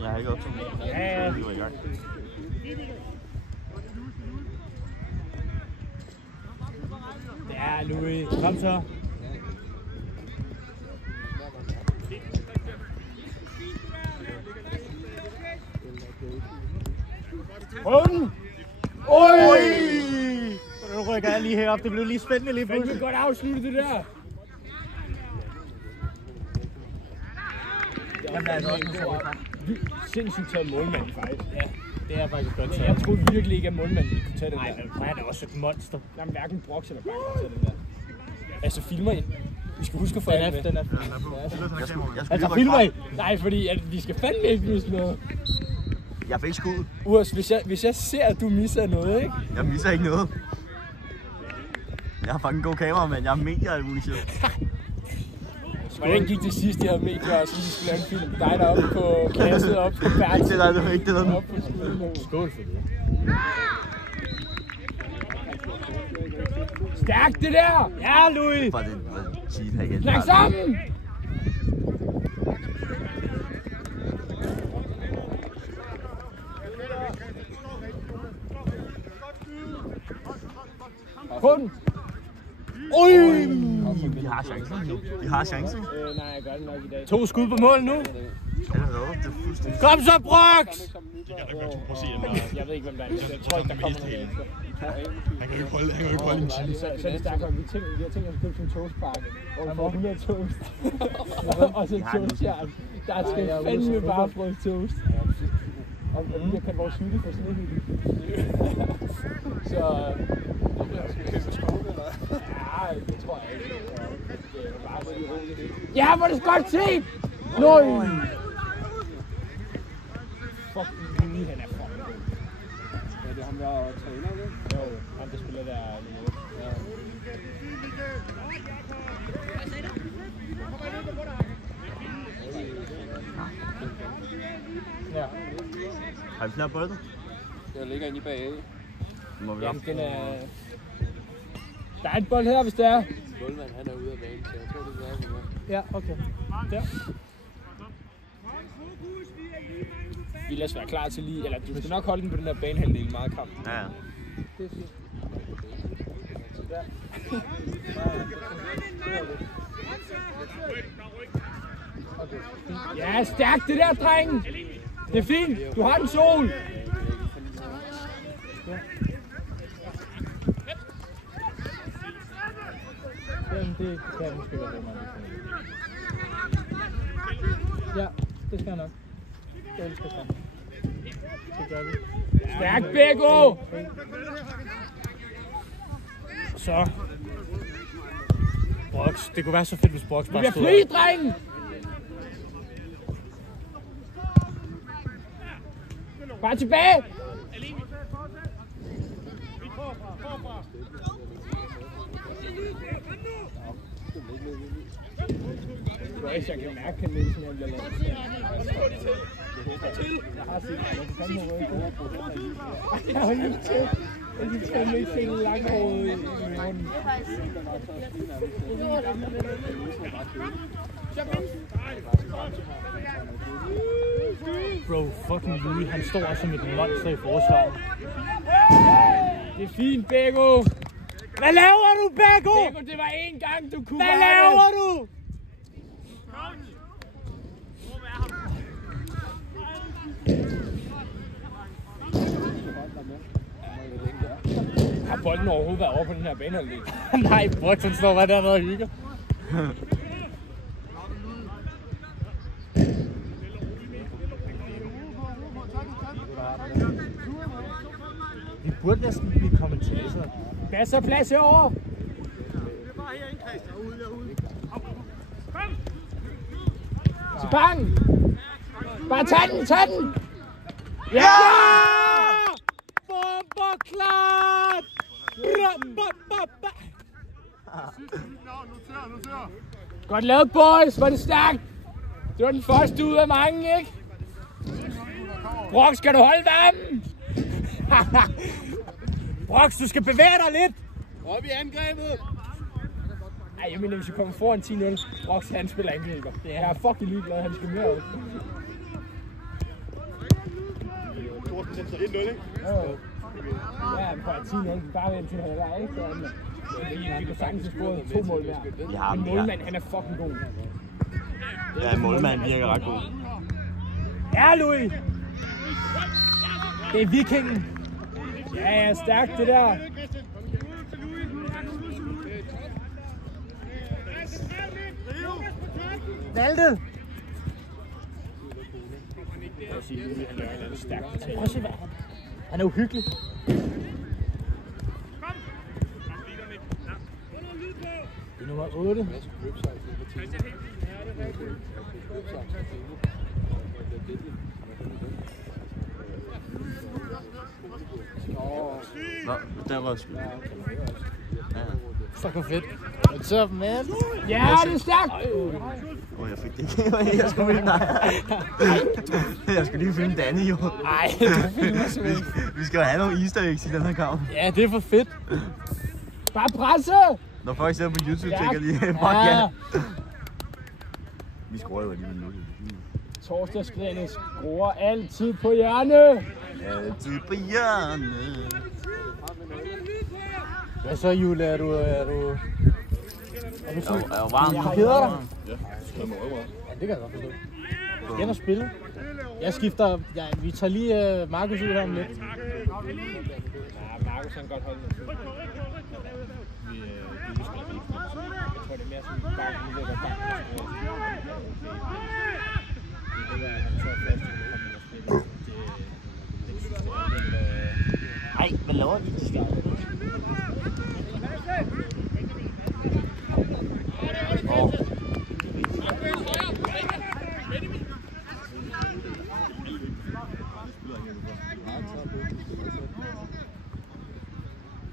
Jeg har ikke optaget. Ja. Vi var i gang. Ja, Louis. Kom så. Hunden! Oj! Nu rykker jeg lige herop. Det blev lige spændende lige pludselig. Det kan godt afslutte det der. Jamen, der er altså også noget Sindssygt taget målmanden, faktisk. Ja, det er faktisk godt taget. Jeg troede virkelig ikke, at målmanden kunne tage den der. Nej, han er også et monster. Jamen, hverken Brox eller Bang kan tage den der. Altså, filmer I? I skal huske at få den med. Den er. Altså, filmer I? Nej, fordi de skal fandme ikke misse noget. Jeg fik skud. Urs, hvis jeg ser, at du misser noget, ikke? Jeg misser ikke noget. Jeg har fucking god kamera, men jeg har medier og alt muligt shit. Hvordan gik det sidst, I havde medier, og så de skulle lave en film? Dig deroppe på klasset, oppe på værelset. Ikke det der, det var ikke det der. Oppe på skolen. Skål for det. Stærkt det der! Ja, Louis! Bare det cheat her igen. Snak sammen! Kun! Ui! Vi har chancen. Vi har chancen. Nej, jeg gør det nok i dag. 2 skud på mål nu. Allerede, det er fuldstændig. Kom så, Brox! Jeg ved ikke, hvem der er. Jeg tror ikke, der kommer noget efter. Han kan jo ikke holde en time. Så er det stærkere. Vi har tænkt os at købe sådan en toastpakke. Og vi får 100 toast. Og så toastjern. Der skal fandme bare frøs toast. Og vi kan vores hytte for snehygge. Så... Ja, det tror jeg ikke. Ja, hvor er det godt set! Nøj! Fuck, Louis, han er fucking god. Ja, det er ham, der er træner, ikke? Jo, ham, der spiller der lige. Ja. Har vi flere bolde? Jeg ligger inde i bagage. Må vi op? Jamen, den er... Der er et bold her, hvis det er. Målmand, han er ude af banen, så jeg tror, det er sådan. Ja, okay. Der. Vi lader os være klar til lige... Eller du skal nok holde den på den der banehalvdel meget kamp. Ja, ja. Det er fint. Der. Okay. Ja, stærkt det der, dreng! Det er fint. Du har en sol. Ja. Jamen, det kan jeg måske godt lade mig. Ja, det skal jeg nok. Jeg elsker det. Det gør vi. Stærk, Beggo! Så. Brox. Det kunne være så fedt, hvis Brox bare stod. Vi er fri, drengen! Bare tilbage! Jeg kan mærke, at Nielsen er blevet lavet. Jeg har set, at jeg kan fandme røde på. Jeg har lige til. Jeg lige til at møde se en lang råd i munden. Bro, fucking Louis, han står også som et monster i forsvaret. Det er fint, Beggo. Hvad laver du, Beggo? Beggo, det var én gang, du kunne. Hvad laver du? Har bolden overhovedet været over på den her banehalvdel? Nej, Brox, han står bare dernede og hygger. Vi burde næsten blive kommentatorer. Hvad så plads herovre? Det er bare herinde, Christian. Ude. Så bang! Bare tag den! Ja! Bomber klart! Godt lavet, boys! Var det stærkt? Det var den første ud af mange, ikke? Brox, skal du holde varmen? Brox, du skal bevæge dig lidt! Op i angrebet! Ej, jeg mener, hvis vi kommer foran 10-0, Rox, han spiller angriber. Jeg er fucking ligeglad, han skal mere ud. Thorsten sendte sig 1-0, ikke? Ja, men bare 10-0, bare vent til han er ikke? Vi kan sagtens have scoret 2 mål mere. Ja, En men målmand, han er fucking god. ja, målmanden virker ret god. Ja, Louis! Det er vikingen. Ja, stærkt det der. Valde! Jeg vil sige, Louis, han er en stærk. Han er uhyggelig. Det er nummer 8. Nå, der var sgu. Ja. Fuck hvor fedt. What's up, man? Ja, det er stærkt! Jeg fik det ikke. Jeg skulle filme dig. Jeg skulle lige filme Danny, jo. Ej, du filmer simpelthen. Vi skal jo have nogle easter eggs i den her kamp. Ja, det er for fedt. Bare presse! Når folk ser på YouTube, tænker de, fuck ja. Vi skruer jo alligevel nu. Torsdagsgrænet skruer altid på hjørne. Altid på hjørne. Hvad så, Jule? Er du Jeg er jo varm. Du keder dig? Ja, så kan man røve. Ja, det kan jeg godt forstå. Skal jeg spille? Jeg skifter... Ja, vi tager lige Markus ud her om lidt. Ja, Markus kan godt holde noget tid. Jeg tror, det er mere sådan bare nu ved, hvad Ej, hvad laver de?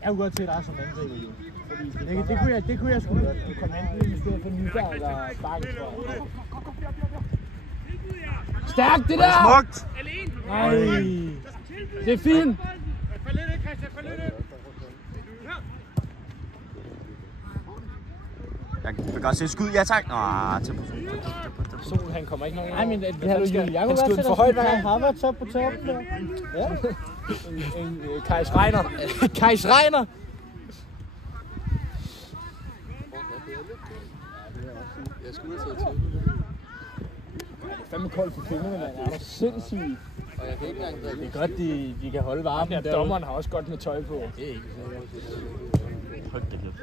Jeg kunne godt se dig som angriber, jo. Det kunne jeg sgu godt. Du kom enten i stedet for Nyberg eller Bakke, tror jeg. Stærkt det der! Smukt! Nej, det er fint. Jeg kan godt se et skud. Ja, tak. Sol, han kommer ikke nogen. Nej, men det har du jo. Jeg kunne godt se for højt, hver har været top på top. Ja. En Kajs Reiner. Kajs Reiner. Jeg skulle have taget til. Det er fandme koldt for kvinderne, mand. Er du sindssygt? Og jeg kan ikke engang drikke. Det er godt, de kan holde varmen Ja, derude. dommeren har også godt med tøj på. Det er ikke Hold da kæft.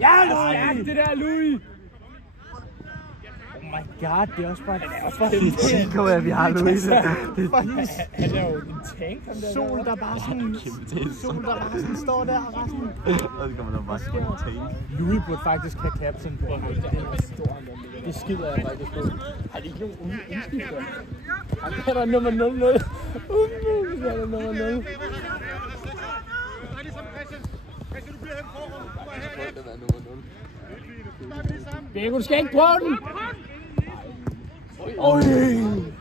Ja, stærkt det der, Louis! Oh my god, det er også bare... Han er også bare helt Tænk at vi har Louise. Han er jo en tank, ham der. Sol, der bare sådan... Sol, der bare sådan står der og bare sådan... Og det kommer der bare spontant. Louis burde faktisk have captain på. Han er stor, han der. Det skider jeg faktisk på. Har de ikke nogen udskifter? Han er der nummer 0-0. Umuligt er der nummer 0. Det var nummer 0. Bækko, du skal ikke prøve den!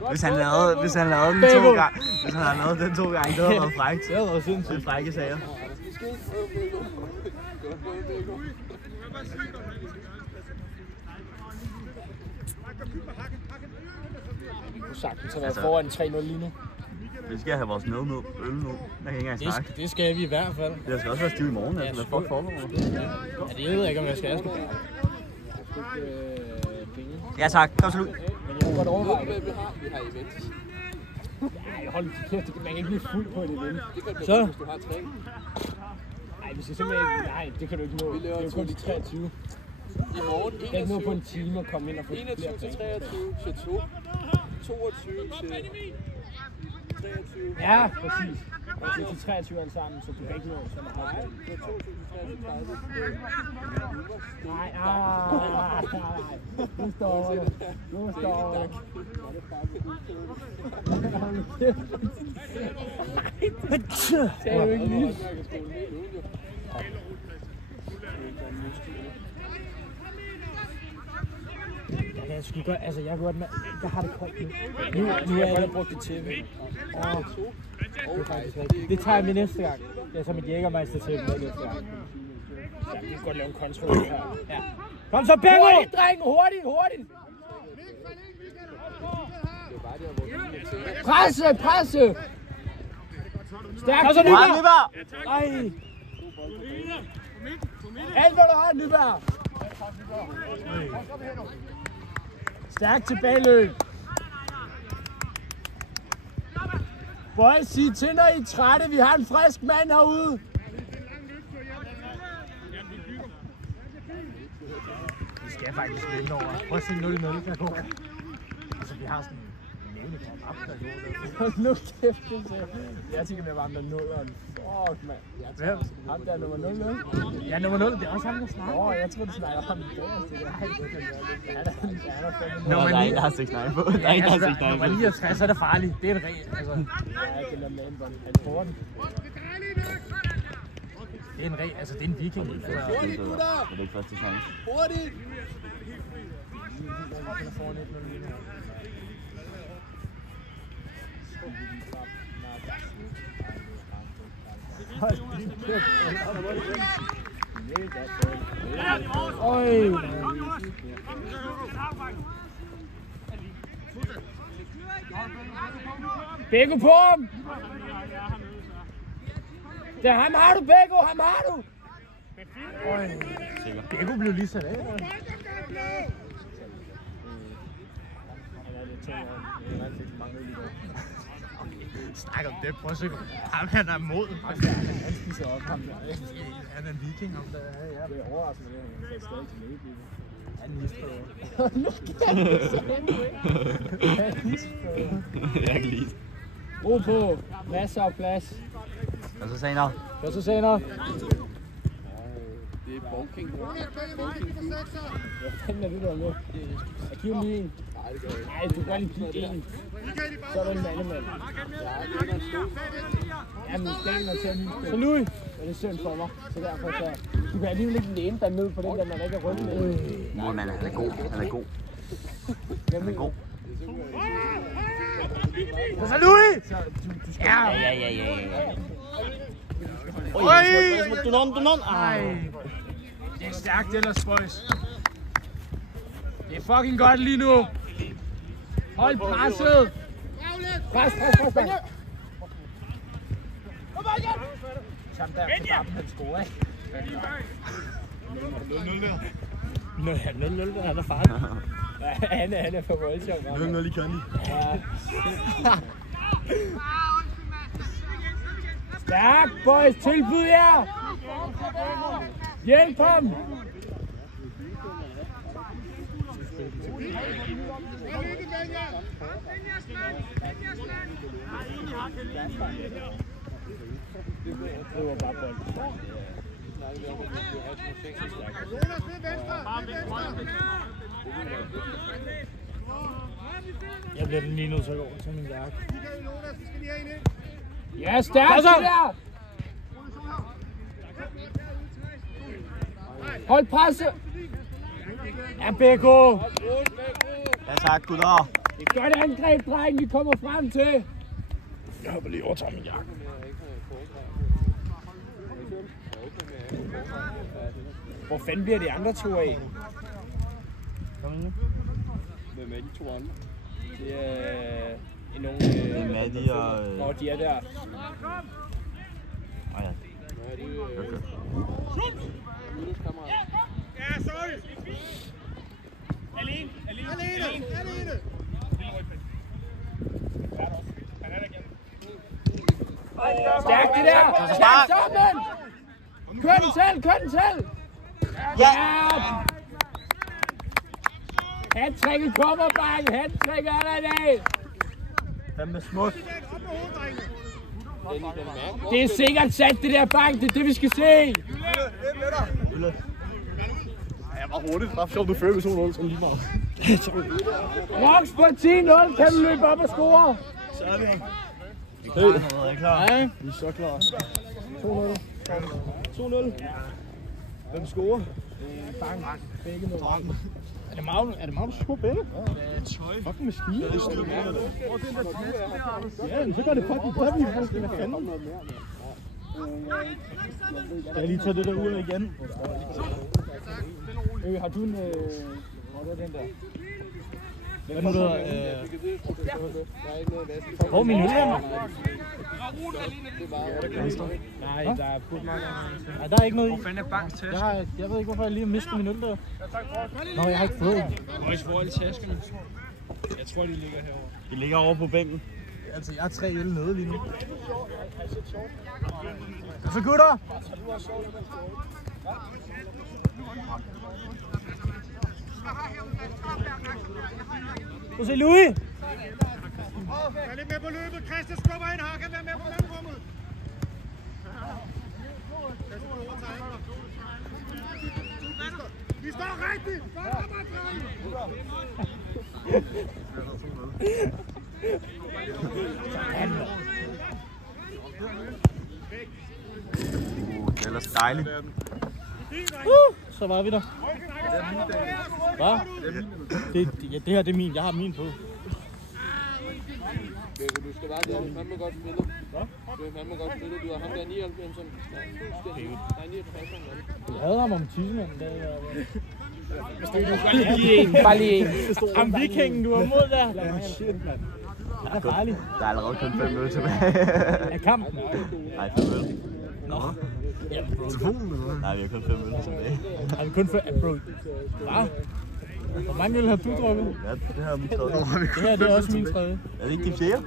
Hvis han lavede den 2 gange. Hvis han havde lavet den 2 gange, det havde været frækt. Det havde været sindssygt. Det er frække sager. Vi skal ikke prøve Bækko. Godt prøve Bækko. Du sagtens har været foran 3-0 lige nu. Vi skal have vores øl nu. Jeg kan ikke engang snakke. Det skal vi i hvert fald. Jeg skal også være stiv i morgen, altså. Hvad fuck foregår der? Ja, det ved jeg ikke, om jeg skal. Ja tak, kom så ud. Men jeg kunne godt overveje det. Vi har events. Ej, hold kæft, man kan ikke blive fuld på et event. Det kan du Så. hvis du har 3. Nej, hvis jeg simpelthen ikke... Nej, det kan du ikke nå. Det er jo kun de 23. I morgen Det er ikke noget på en time at komme ind og få 21 flere til ting. 23 til 2. 22 til 23. Ja, præcis. Og det er til 23 alle sammen, så du kan ikke nå så meget. Nej, det er 22 til 33. Nej. Nu står det. Nu står det. Det er jo ikke lige. Jeg skulle godt, altså jeg godt, jeg har det koldt nu. Nu er jeg brugt det til. Det tager jeg med næste gang. Jeg tager mit Jägermeister til med næste gang. Ja, vi kan godt lave en kontrol her. Ja. Kom så, Bingo! Hurtigt, dreng! Hurtigt! Presse! Stærkt! Kom så, Nyberg! Ej! Alt, hvad du har, Nyberg! Stærkt tilbageløb! Boys, sig til, når I er trætte. Vi har en frisk mand herude. Vi skal faktisk vinde over. Prøv at se 0-0, der går. Altså, vi har sådan en uniform op, der går. Nu kæft, det ser. Jeg tænker mere varmt, der 0'eren. Fuck, mand. Hvem? Ham der nummer 0. Ja, nummer 0, det er også ham, der snakker. Jeg tror, du snakker ham i dag. Nummer 9. Der er ikke snakket på. Nummer 69 er det farligt. Det er en regel. Altså. Ja, den er manbånd. Han får den. Det er en regel. Altså, det er en viking. Hurtigt, gutter! Det er ikke første chance. Hurtigt! Oj! Beggo på ham! Det er ham, har du, Beggo! Ham har du! Beggo blev lige sat af. Snak om det, prøv at se. Ham han er mod. Han spiser op ham der. Han er en viking, ham der. Ja, det er overraskende, at han er stadig til medieblivet. Han misprøver. Nu kan det så han misprøver. Jeg kan lide. Ro på. Masser af plads. Og så senere. Hvad så senere? Det er bulking. Hvad fanden er det der med? Jeg giver lige en. Nej, du kan godt lige give en. Så er du en mandemand. Jamen, dagen er til at nyse. Så Louis. Det er synd for mig. Så derfor så... Du kan alligevel ikke læne dig ned på den der, når der ikke er rødt med. Målmand, han er god. Han er god. Han er god. Så Louis! Ja. Oj! Du non. Ej. Det er stærkt ellers, boys. Det er fucking godt lige nu. Hold presset. Pres. Samt der til Bappen, han scorer, ikke? 0-0 der, han er farlig. Han er for voldsom. 0-0 i Kondi. Ja. Stærk, boys. Tilbyd jer. Hjælp ham. Det var bare bold. Jonas, med venstre! Jeg bliver den lige nødt til at gå over til min jakke. Jonas, vi skal lige have en ind. Ja, stærkt der! Hold presset! Ja, Beggo! Ja tak, gutter. Det er godt angreb, dreng, vi kommer frem til. Jeg hopper lige over til min jakke. Hvor fanden bliver de andre to af? Hvem er de to andre? Det er nogle... Det er Maddy og... Nå, de er der. Ja. Ja, sorry! Alene! Stærkt det der! Stærkt sammen! Kør den selv! Ja! Hat-tricket kommer, Bakke! Hat-tricket er der i dag! Fem med smut. Det er sikkert sat, det der, Bakke! Det er det, vi skal se! Jeg var hurtigt. Det var sjovt, du fører med 2-0, sådan lige meget. Rox på 10-0, kan du løbe op og score? Så er vi her. Hey, er I klar? Ja. Vi er så klar. 2-0. Hvem scorer? Begge med. Er det meget, du scorer begge? Fucking maskine. Det er styrt med det. Ja, men så går det fucking godt i hvad fanden. Skal jeg lige tage det der ud igen? Har du en... Hvor er den der? Hvad nu der? Hvor er min øl her? Nej, der er fuldt meget. Nej, der er ikke noget i. Hvor fanden er Bangs taske? Jeg ved ikke, hvorfor jeg lige har mistet min øl der. Nå, jeg har ikke fået den. Hvor er alle taskerne? Jeg tror, de ligger herovre. De ligger over på bænken. Altså, jeg har 3 øl nede lige nu. Så gutter! Prøv se Louis! Vær lidt med på løbet. Christian skubber ind. Har kan være med på mellemrummet. Vi står rigtigt. Godt arbejde, drenge. Det er ellers dejligt. Så var vi der. Hvad? Det her det er min. Jeg har min på. Du skal bare det. Man må godt spille. Man må godt spille. Du har ham der 99. Nej, 59. Jeg havde ham om 10 mand. Bare lige en. Ham vikingen, du har mod der. Shit, mand. Det er farligt. Der er allerede kun 5 øl tilbage. Er kampen? Nej, 5 øl. Nå. Nej, vi har kun 5 øl tilbage. Har vi kun 5 bro? Hvad? Hvor mange øl har du drukket? Ja, det her er min tredje. Det her det er også min tredje. Er det ikke din fjerde?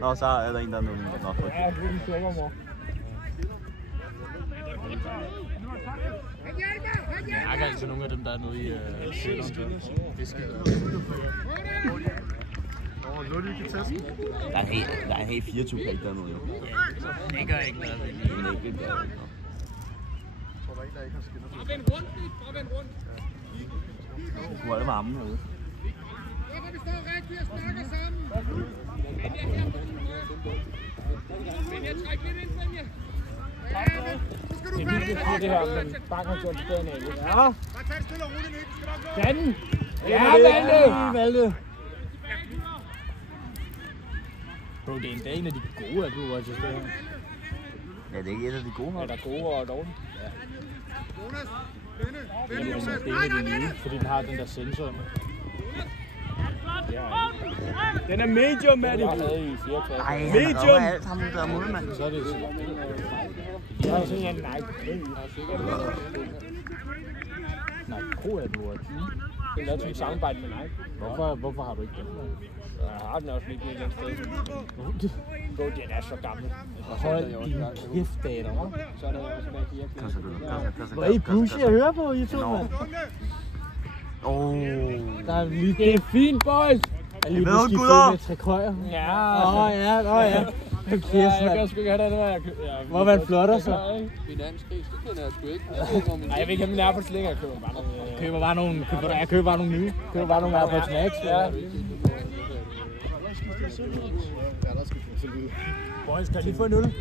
Nå, så er der en, der er nummer. Nå, for. Ja, det er din fjerde, mor. Jeg kan altså nogle af dem, der er nede i Sjælland. Det skal Der er helt 4 tupac dernede, jo. det gør ikke noget. Men ikke gør det. Hvor er det varme herude? Vi står rigtigt og snakker sammen. Men jeg trækker lidt ind, Benja. Så skal du gøre det. Det her, men Bang har gjort stedet af. Ja. Bare tag det stille og roligt, Nick. Skal nok gå. Vanden! Ja, Valde! Bro, det er en af de gode Apple Watches, det her. Ja, det er ikke et af de gode Er her. der gode og dårlige? Jonas, vende. Vende, Jamen, Josef. det er en af de nye, fordi den har den der sensor. Den er medium, Matti. Jeg havde i 4. klasse. Ej, han Medium. redder alt ham, der er målmand. Så er det Jeg har sådan en Nike. Nej, gode Apple Watch. Den lavede til samarbejde med Nike. Hvorfor har du ikke den? Jeg har den også lidt med et eller andet sted. Bro, den er så gammel. Hold din kæft, dater. Så er der også med 4. klasse. Hvor er I pushy at høre på, I to, mand? Der er lige Det er fint, boys! er lige Hvad, måske gutter? med 3 krøjer. Ja, Åh ja. Kæft, jeg kan mand. sgu ikke have den her. Hvor man flotter sig. Finanskris, det kender jeg sgu ikke. Jeg ved ikke, hvor min... Nej, jeg vil ikke have min AirPods længere. Jeg køber bare noget. Jeg køber bare nogle nye. Køber bare nogle AirPods Max. Ja. Boys, kan I lige få en øl?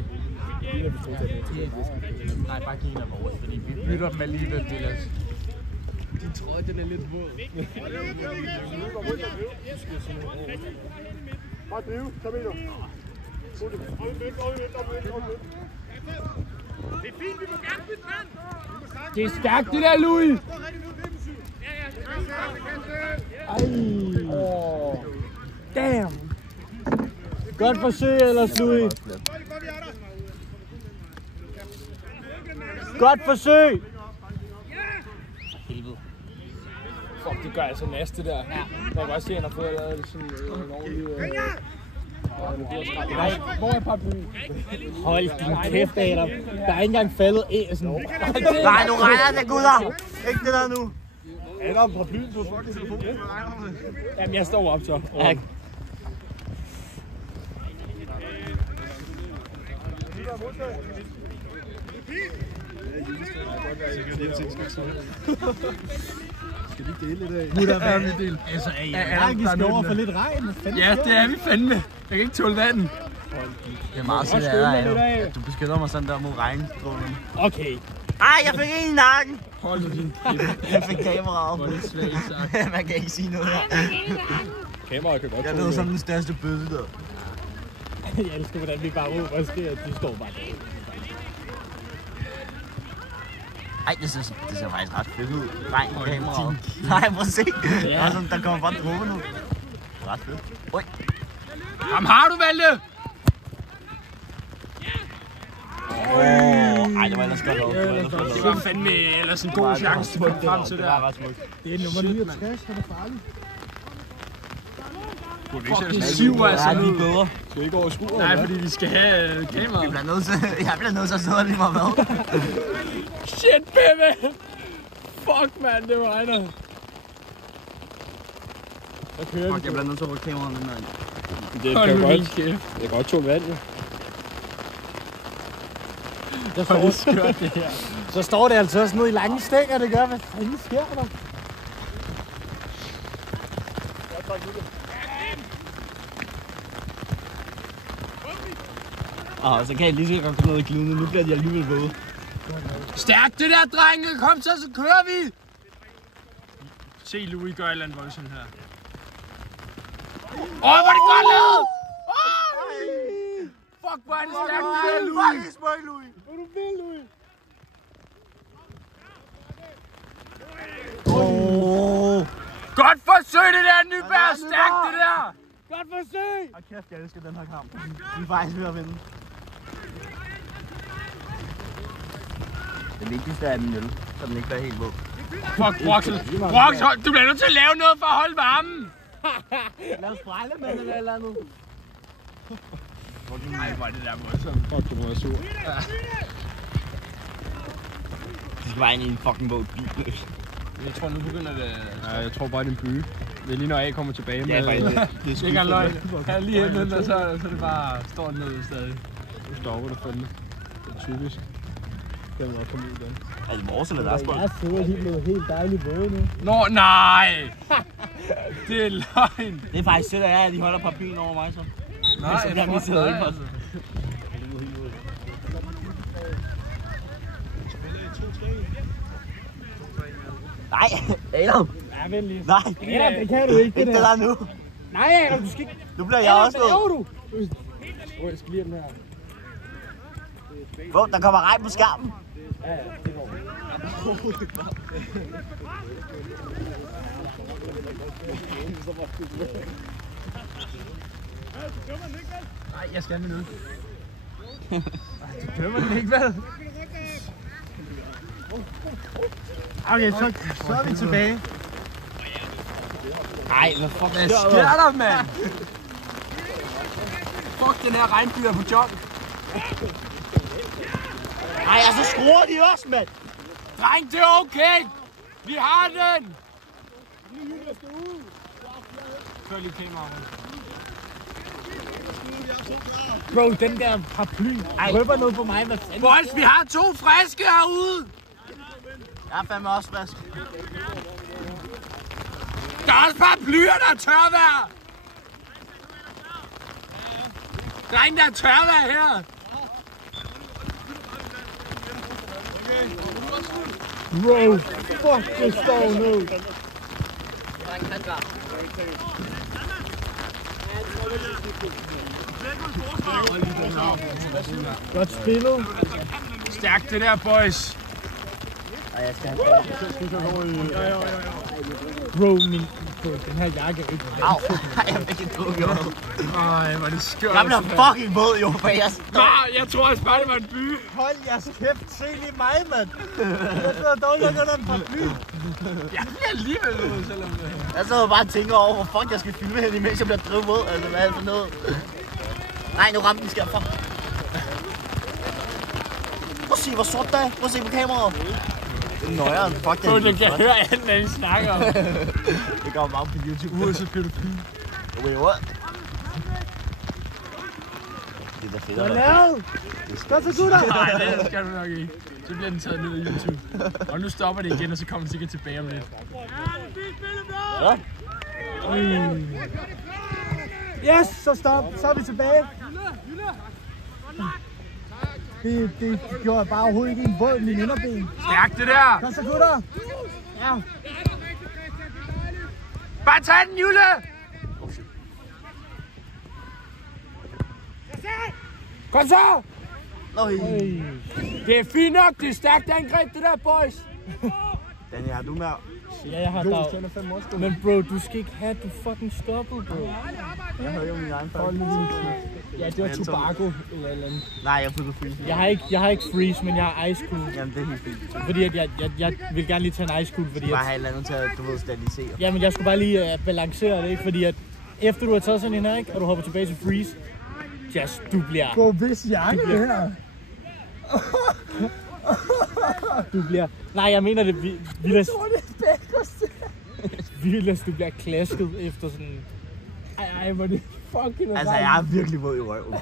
Nej, bare giv en af vores, fordi vi bytter dem alligevel, Vilas. Din trøje, den er lidt våd. Bare drive. Kom ind nu. Det er fint, vi må gerne bytte vand. Det er stærkt, det der, Louis! Gå rigtig ned, Vimsy. Ja. Damn! Godt forsøg ellers, Louis. Godt forsøg! Helvede. Fuck, det gør altså næste der. Jeg kan godt se, at han har fået lavet sådan en ordentlig... Hvor er paraplyen? Hold din kæft, Adam. Der er ikke engang faldet æsen. Nej, nu regner det, gutter! Ikke det der nu. Adam, paraplyen på fucking telefonen. Jamen, jeg står op så. Ja. Skal de dele lidt af? Gutter, hvad er min del? Altså, er I allergisk over for lidt regn? Ja, det er vi fandme. Jeg kan ikke tåle vandet. Det er meget sødt af dig, at du beskytter mig sådan der mod regnstrålen. Okay. Ej, jeg fik en i nakken! Hold nu din kæmpe. Jeg fik kameraet. Hvor er det svagt sagt. Man kan ikke sige noget her. Kameraet kan godt Jeg lød som den største bøde der. Jeg elsker, hvordan vi bare råber og skriger, at de står bare der. Ej, det ser faktisk ret fedt ud. Nej, kameraet. Nej, prøv at se. Der kommer bare dråbe nu. Ret fedt. Oj. Ham har du, Valde! Ej, det var ellers godt over. Det var fandme ellers en god chance til at komme frem til det der. Det er nummer 69, så er det farligt. Fucking siver altså Ja, de er ned. bedre. Skal vi ikke over skuret? Nej, fordi vi skal have kameraet. Jeg bliver nødt til at sidde lige meget med. Shit, baby! Fuck, mand, det regner. Fuck, jeg bliver nødt til at rykke kameraet med mand. Det Hold kan nu godt. din kæft. Det er godt to vand, jo. Der står det skørt, det her. Så står det altså også nede i lange stænger, det gør. Hvad fanden sker der? Så kan jeg lige så godt komme ned og glide. Nu bliver de alligevel våde. Stærkt det der, drenge! Kom så kører vi! Se Louis gøre et eller andet voldsomt her. Hvor er det godt lavet! Fuck, hvor er det stærkt det der, Louis! Fuck, smøg, Louis! Hvad du vil, Louis? Godt forsøg det der, Nyberg! Stærkt det der! Godt forsøg! Hold kæft, jeg elsker den her kamp. Vi er faktisk ved at vinde. Det vigtigste er den øl, så den ikke bliver helt våd. Fuck, Broxel! Du bliver nødt til at lave noget for at holde varmen! Lad os sprælle med det eller andet. Ej, hvor er det der voldsomt. Fuck, du må være sur. Vi skal bare ind i en fucking våd bil. Jeg tror, nu begynder det... Nej, jeg tror bare, det er en by. Det er lige når A kommer tilbage med... Ja, faktisk. Det er Det er ikke engang løgn. Jeg er lige hentet den, og så er det bare står nede stadig. Nu stopper det fandme. Det er typisk. Den må komme ud igen. Er det vores eller deres bold? Jeg sidder lige blevet helt dejligt våde nu. Nå, nej! Det er løgn. Det er faktisk sødt, at de holder paraplyen over mig så. Nej, så bliver vi siddet ikke altså. Nej, Adam! Ja, vent lige. Nej! Ja, det kan du ikke, Ikke det der nu. Nej, Adam, du skal ikke... Nu bliver jeg også Hvad laver slået. du? Jeg skal lige have den her. Hvor, der kommer regn på skærmen. Ja, det går. Nej, jeg skal have min øl. Du dømmer den ikke, vel? Okay, så er vi tilbage. Nej, hvad fuck Hvad sker der, mand? Fuck, den her regnby er på jog. Nej, så skruer de også, mand. Dreng, det er okay. Vi har den. Kør lige kameraet. Bro, den der paraply. Røber noget på mig, hvad fanden? Boys, vi har 2 friske herude. Jeg er fandme også frisk. Der er også paraplyer, der er tørvejr. Dreng, der er tørvejr her. Bro, fuck, det står nu. Godt spillet. Stærkt det der, boys. Bro, den her jakke er ikke Au, jeg fik en druk i øjet. Ej, hvor er det skørt. Jeg bliver fucking våd, jo, for jeg Jeg tror også bare, det var en by. Hold jeres kæft, se lige mig, mand. Jeg sidder dårligt under en paraply. Jeg bliver alligevel ud, selvom det... Jeg sidder bare og tænker over, hvor fuck jeg skal filme hende, imens jeg bliver drevet våd. Altså, hvad er det for noget? Nej, nu ramte den skærm. Fuck. Prøv at se, hvor sort der er. Prøv at se på kameraet. Nøjeren, fuck det. Du kan høre alt, hvad I snakker om. Det går meget på YouTube. Så pædofil. Wait, what? Det er da fedt, Hvad eller? lavet? Godt så, gutter. Nej, det skal du nok ikke. Så bliver den taget ned i YouTube. Og nu stopper det igen, og så kommer den sikkert tilbage om lidt. Ja. Yes, så stop. Så er vi tilbage. Det gjorde bare overhovedet ikke en våd i min inderben. Stærkt det der. Godt så, gutter. Ja. Bare tag den, Jule. Kom så! Nøj. Hey. Det er fint nok, det er stærkt angreb, det der, boys. Daniel, har du med? Ja, jeg har dag. Men bro, du skal ikke have, du fucking stoppet, bro. Jeg havde jo min egen fejl. Ja, det var Tobago eller andet. Nej, jeg puttede freeze. Jeg har ikke freeze, men jeg har ice cool. Jamen, det er helt fint. Fordi at jeg vil gerne lige tage en ice cool, fordi Bare have et eller andet til at, du ved, stabilisere. Ja, men jeg skulle bare lige balancere det, ikke? Fordi at efter du har taget sådan en her, ikke? Og du hopper tilbage til freeze, just, du bliver... Bro, hvis jeg er her. Du bliver... Nej, jeg mener det, Vilas, du bliver klasket efter sådan... Ej, hvor det fucking... Altså, jeg er virkelig våd i røven.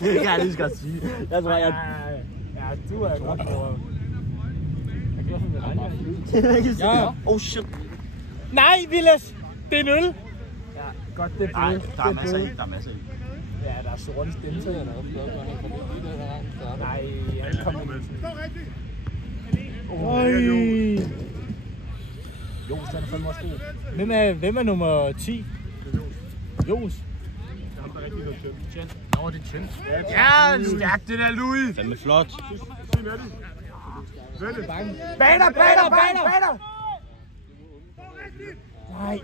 Det kan jeg lige så godt sige. Jeg tror, Ja, du er godt på. Jeg glæder mig med dig. Ja. Oh shit. Nej, Vilas! Det er en øl! Ja, godt det er Nej, bøde. der er masser i. Der er masser i. Ja, der er sorte stemmer. Nej, han kommer med. Jos, den er fandme også god. Hvem er nummer 10? Jos. Nå, det er Chen. Ja, stærkt det der, Louis. Fandme flot. Baner! Nej.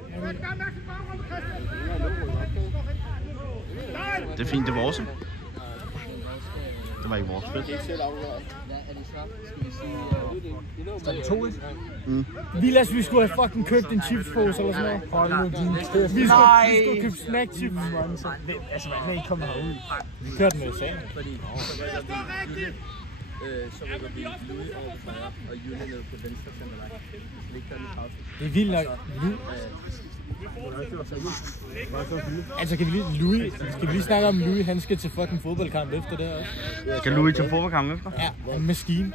Det er fint, det er vores. Det var ikke vores spil. Vilas, vi skulle have fucking købt en chipspose eller sådan noget. Hold nu din kæft. Vi skulle købe snackchips. Altså, man kan ikke komme herud. Vi kørte med sagen. Så rykker vi Louis over på højre, og Julie ned på venstre center vej. Så ligger der en pause. Det er vildt nok. Altså, kan vi lige snakke om Louis, han skal til fucking fodboldkamp efter det også. Skal Louis til fodboldkamp efter? Ja, en maskine.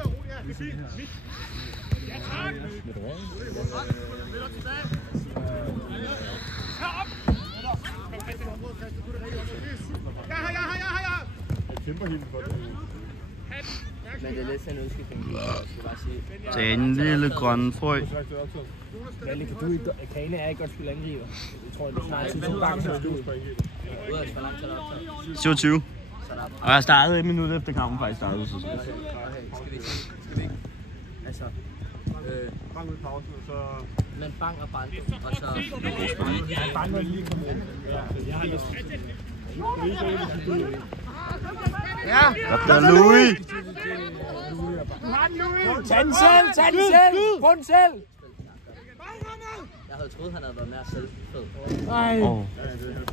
Men det er lidt sådan en udskiftning, skal bare sige. Til en lille grøn frø. Malle, Kane er ikke godt spille angriber. Jeg tror, det er snart til 2 gange, så er det ud. Ude hvor langt er der optaget? 27. Og jeg startede 1 minut efter kampen faktisk startede. Så. Skal vi ikke? Altså... Bang ud i pausen, og så... Men bang og Brando, og så... Bang og lige komme ind. Jeg har lyst. Ja. Der er Louis. Tag den selv! Prøv den selv! Jeg havde troet, han havde været mere selvfed. Nej.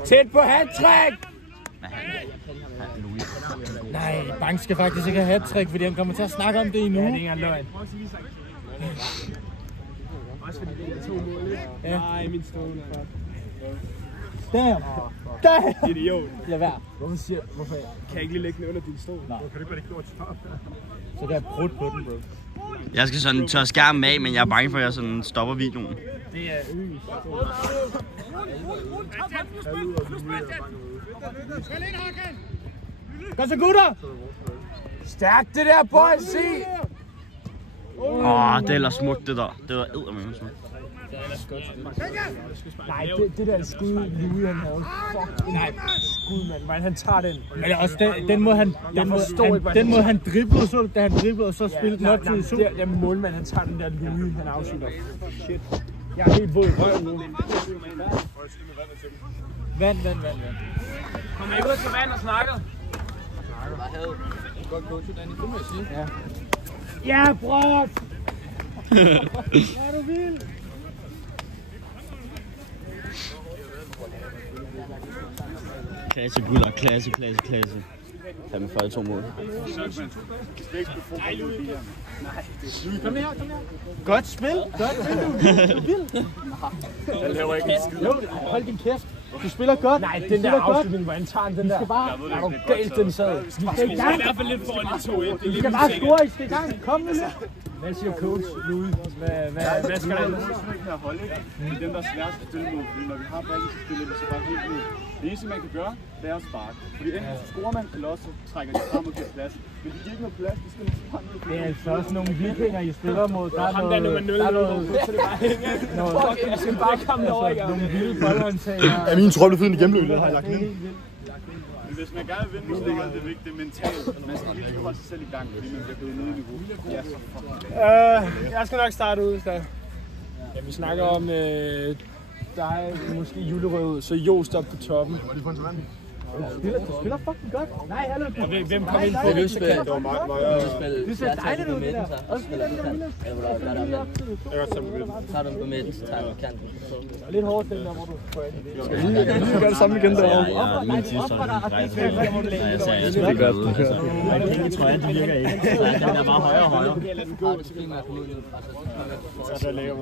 Tæt på hat-trick! Nej, Bang skal faktisk ikke have hat-trick, fordi han kommer til at snakke om det endnu. Ja, det er ikke engang løgn. Også fordi det er 2 mål, ikke? Ja. Nej, min stående er Der! idiot. Lad være. Hvorfor? Kan jeg ikke lige lægge den under din stol? Nej. Kan du ikke gjort så? Så kan jeg brudt på den, bro. Jeg skal sådan tørre skærmen af, men jeg er bange for, at jeg sådan stopper videoen. Det er øvigt. Kom så, gutter! Stærkt det der, boys! Se! Det er ellers smukt, det der. Det var eddermame smukt. Nej, det der skud, Louis han havde. Fuck, nej, skud, mand. Hvordan han tager den. Men også den måde han driblede, så da han driblede, og så spillede den op til så. Der målmand, han tager den der Louis, han afslutter. Shit. Jeg er helt våd i røven nu. Vand. Kom ikke ud til vand og snakker. Bare havde godt coachet, Danny, det må jeg sige. Ja. Ja, bror! Er du vild? Klasse, gutter. Klasse. Fandme 42 mål. Kom her. Godt spil. Du er vild. Jeg laver ikke en skid. Hold din kæft. Du spiller godt. Nej, den der afslutning, hvor han tager den der. skal bare... Der er jo galt, den sad. Vi skal i gang. I hvert fald lidt foran de 2-1. Vi skal bare score. I skal i gang. Kom nu. Hvad siger coach Louis? Hvad skal der? Her hold, ikke? Det er dem, der er sværest at stille mod, fordi når vi har bolden, så spiller vi så bare helt ud. Det eneste, man kan gøre, det er at sparke. Fordi enten så scorer man, eller også så trækker de frem og giver plads. Men de giver ikke noget plads, de skal så bare ned. Det er altså også nogle vikinger, I spiller mod. Der er noget... Der er noget... Så det bare hænger. Fuck, jeg skal bare komme derover, ikke? Nogle vilde boldhåndtager. Er min trøje blevet en gennemløb, har jeg lagt ned? Hvis man gerne vil vinde, så er det vigtigt mentalt. Man skal virkelig holde sig selv i gang, fordi man bliver blevet nede i niveau. Jeg skal nok starte ud, så. Ja, vi snakker om dig, måske Julerød, så Jost op på toppen. Du spiller fucking godt. Nej, hallo. Hvem kom ind på det? Det ser dejligt ud, det der. Også spiller du kan. Jeg tager dem på midten, så tager jeg kanten. Lidt hårdt den der, hvor du får ind. Vi skal gøre det samme igen derovre. Ja, min tid så er det det gør det. Jeg tænker, trøjen, det virker ikke. Så den er bare højere og højere. Så lægger vi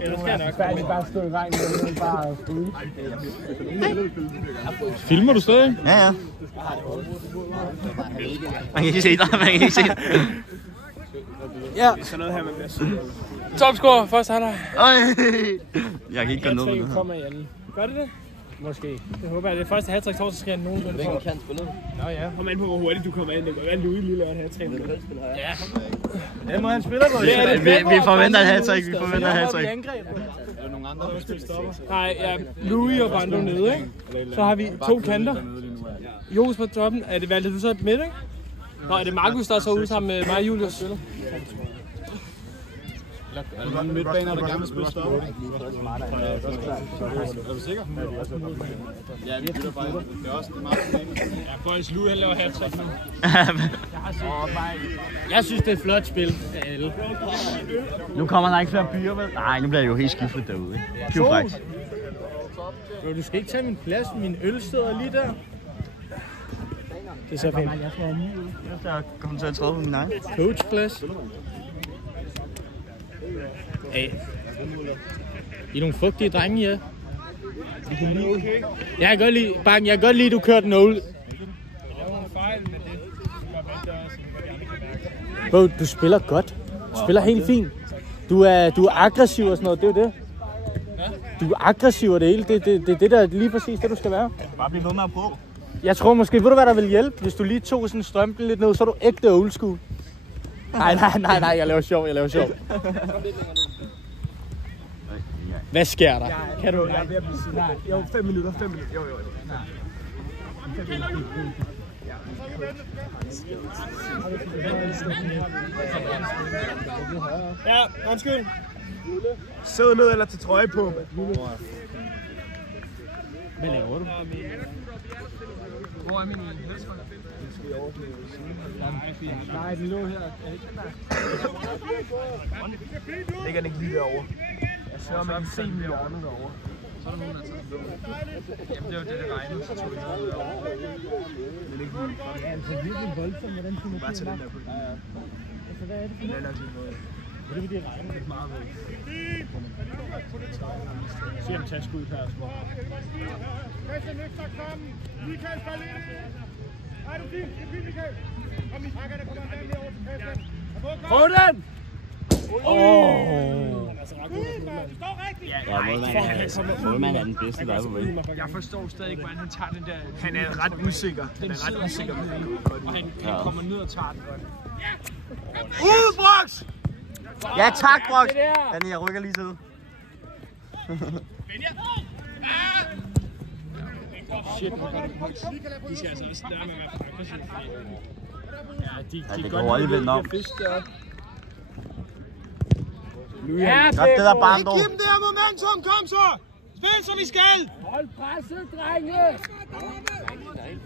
Ellers skal jeg nok bare stå i regnen og bare fugle. Filmer du stadig? Ja. Man kan ikke se dig, man kan ikke se dig. Ja. Det er sådan noget her, man bliver syg. Topscorer, første halvleg. Jeg kan ikke gå ned med det her. Kommer i anden. Gør det det? Måske. Jeg håber, at det første hat-trick torsdag skal jeg nogenlunde Hvilken kant spiller du? Nå ja. Kom an på, hvor hurtigt du kommer ind. Det kan være Louis lige laver et hat-trick. Vil du helst spille højre? Ja. Den må han spiller på. Vi forventer et hat-trick, vi forventer et hat-trick. Er der nogen andre, der vil stopper? Nej, ja. Louis og Brando nede, ikke? Så har vi to kanter. Jos på toppen. Er det valgte du så midt, ikke? Nå, er det Markus, der er så ude sammen med mig og Julius? Er der mange midtbaner, der gerne vil spille stopper? Er du sikker? Ja, vi bytter bare. Det er også meget problemet. Ja, boys, Louis han laver hat-trick nu. Jeg synes, det er et flot spil af alle. Nu kommer der ikke flere byer, vel? Nej, nu bliver det jo helt skiftet derude. Pivfrækt. Du skal ikke tage min plads. Min øl sidder lige der. Det er så fint. Jeg kommer til at træde på min egen. Coachplads. Hey. I er nogle frugtige drenge, ja. Jeg kan godt lide, Bang, jeg kan godt lide, du kørte en old. Bro, du spiller godt. Du spiller helt fint. Du er aggressiv og sådan noget, det er jo det. Du er aggressiv og det hele, det der er lige præcis det, du skal være. Bare blive ved med at prøve. Jeg tror måske, ved du hvad der vil hjælpe, hvis du lige tog sådan strømpen lidt ned, så er du ægte old school. Nej, jeg laver sjov. Hvad sker der? Kan du? Jeg er ved at blive sådan. Nej, jo, 5 minutter. Jo. Ja, undskyld. Sidde ned eller til trøje på. Hvad laver du? Hvor er min headphone? Nej, den lå her. Ligger den ikke lige derovre? Jeg sørger med, at vi se den hjørnet derovre. Så er der nogen, der tager den. Jamen, det var det, der regnede, så tog jeg den derovre. Det er ikke lige. Ja, altså virkelig voldsomt, hvordan du bare tage den der på. Ja. Altså, hvad er det for noget? Det er nok lidt noget. Det er fordi, det regner lidt meget ved. Se om tager skud her, sko. Christian Nøgter, kom! Michael, fald ind! Ej, du fint, det er fint, Michael! Kom, Michael, der kommer en dag mere over til Christian. Prøv den! Målmanden er den bedste, der er på vej. Jeg forstår stadig ikke, hvordan han tager den der... Han er ret usikker. Og han kommer ned og tager den godt. Ud, Brox! Ja, tak, Brox! Danny, jeg rykker lige til. Shit, de skal altså også lære med at være for aggressiv. Ja, de det går aldrig vendt om. Ja, det der barn dog. Giv dem det her momentum, kom så! Spil, som vi skal! Hold presset, drenge!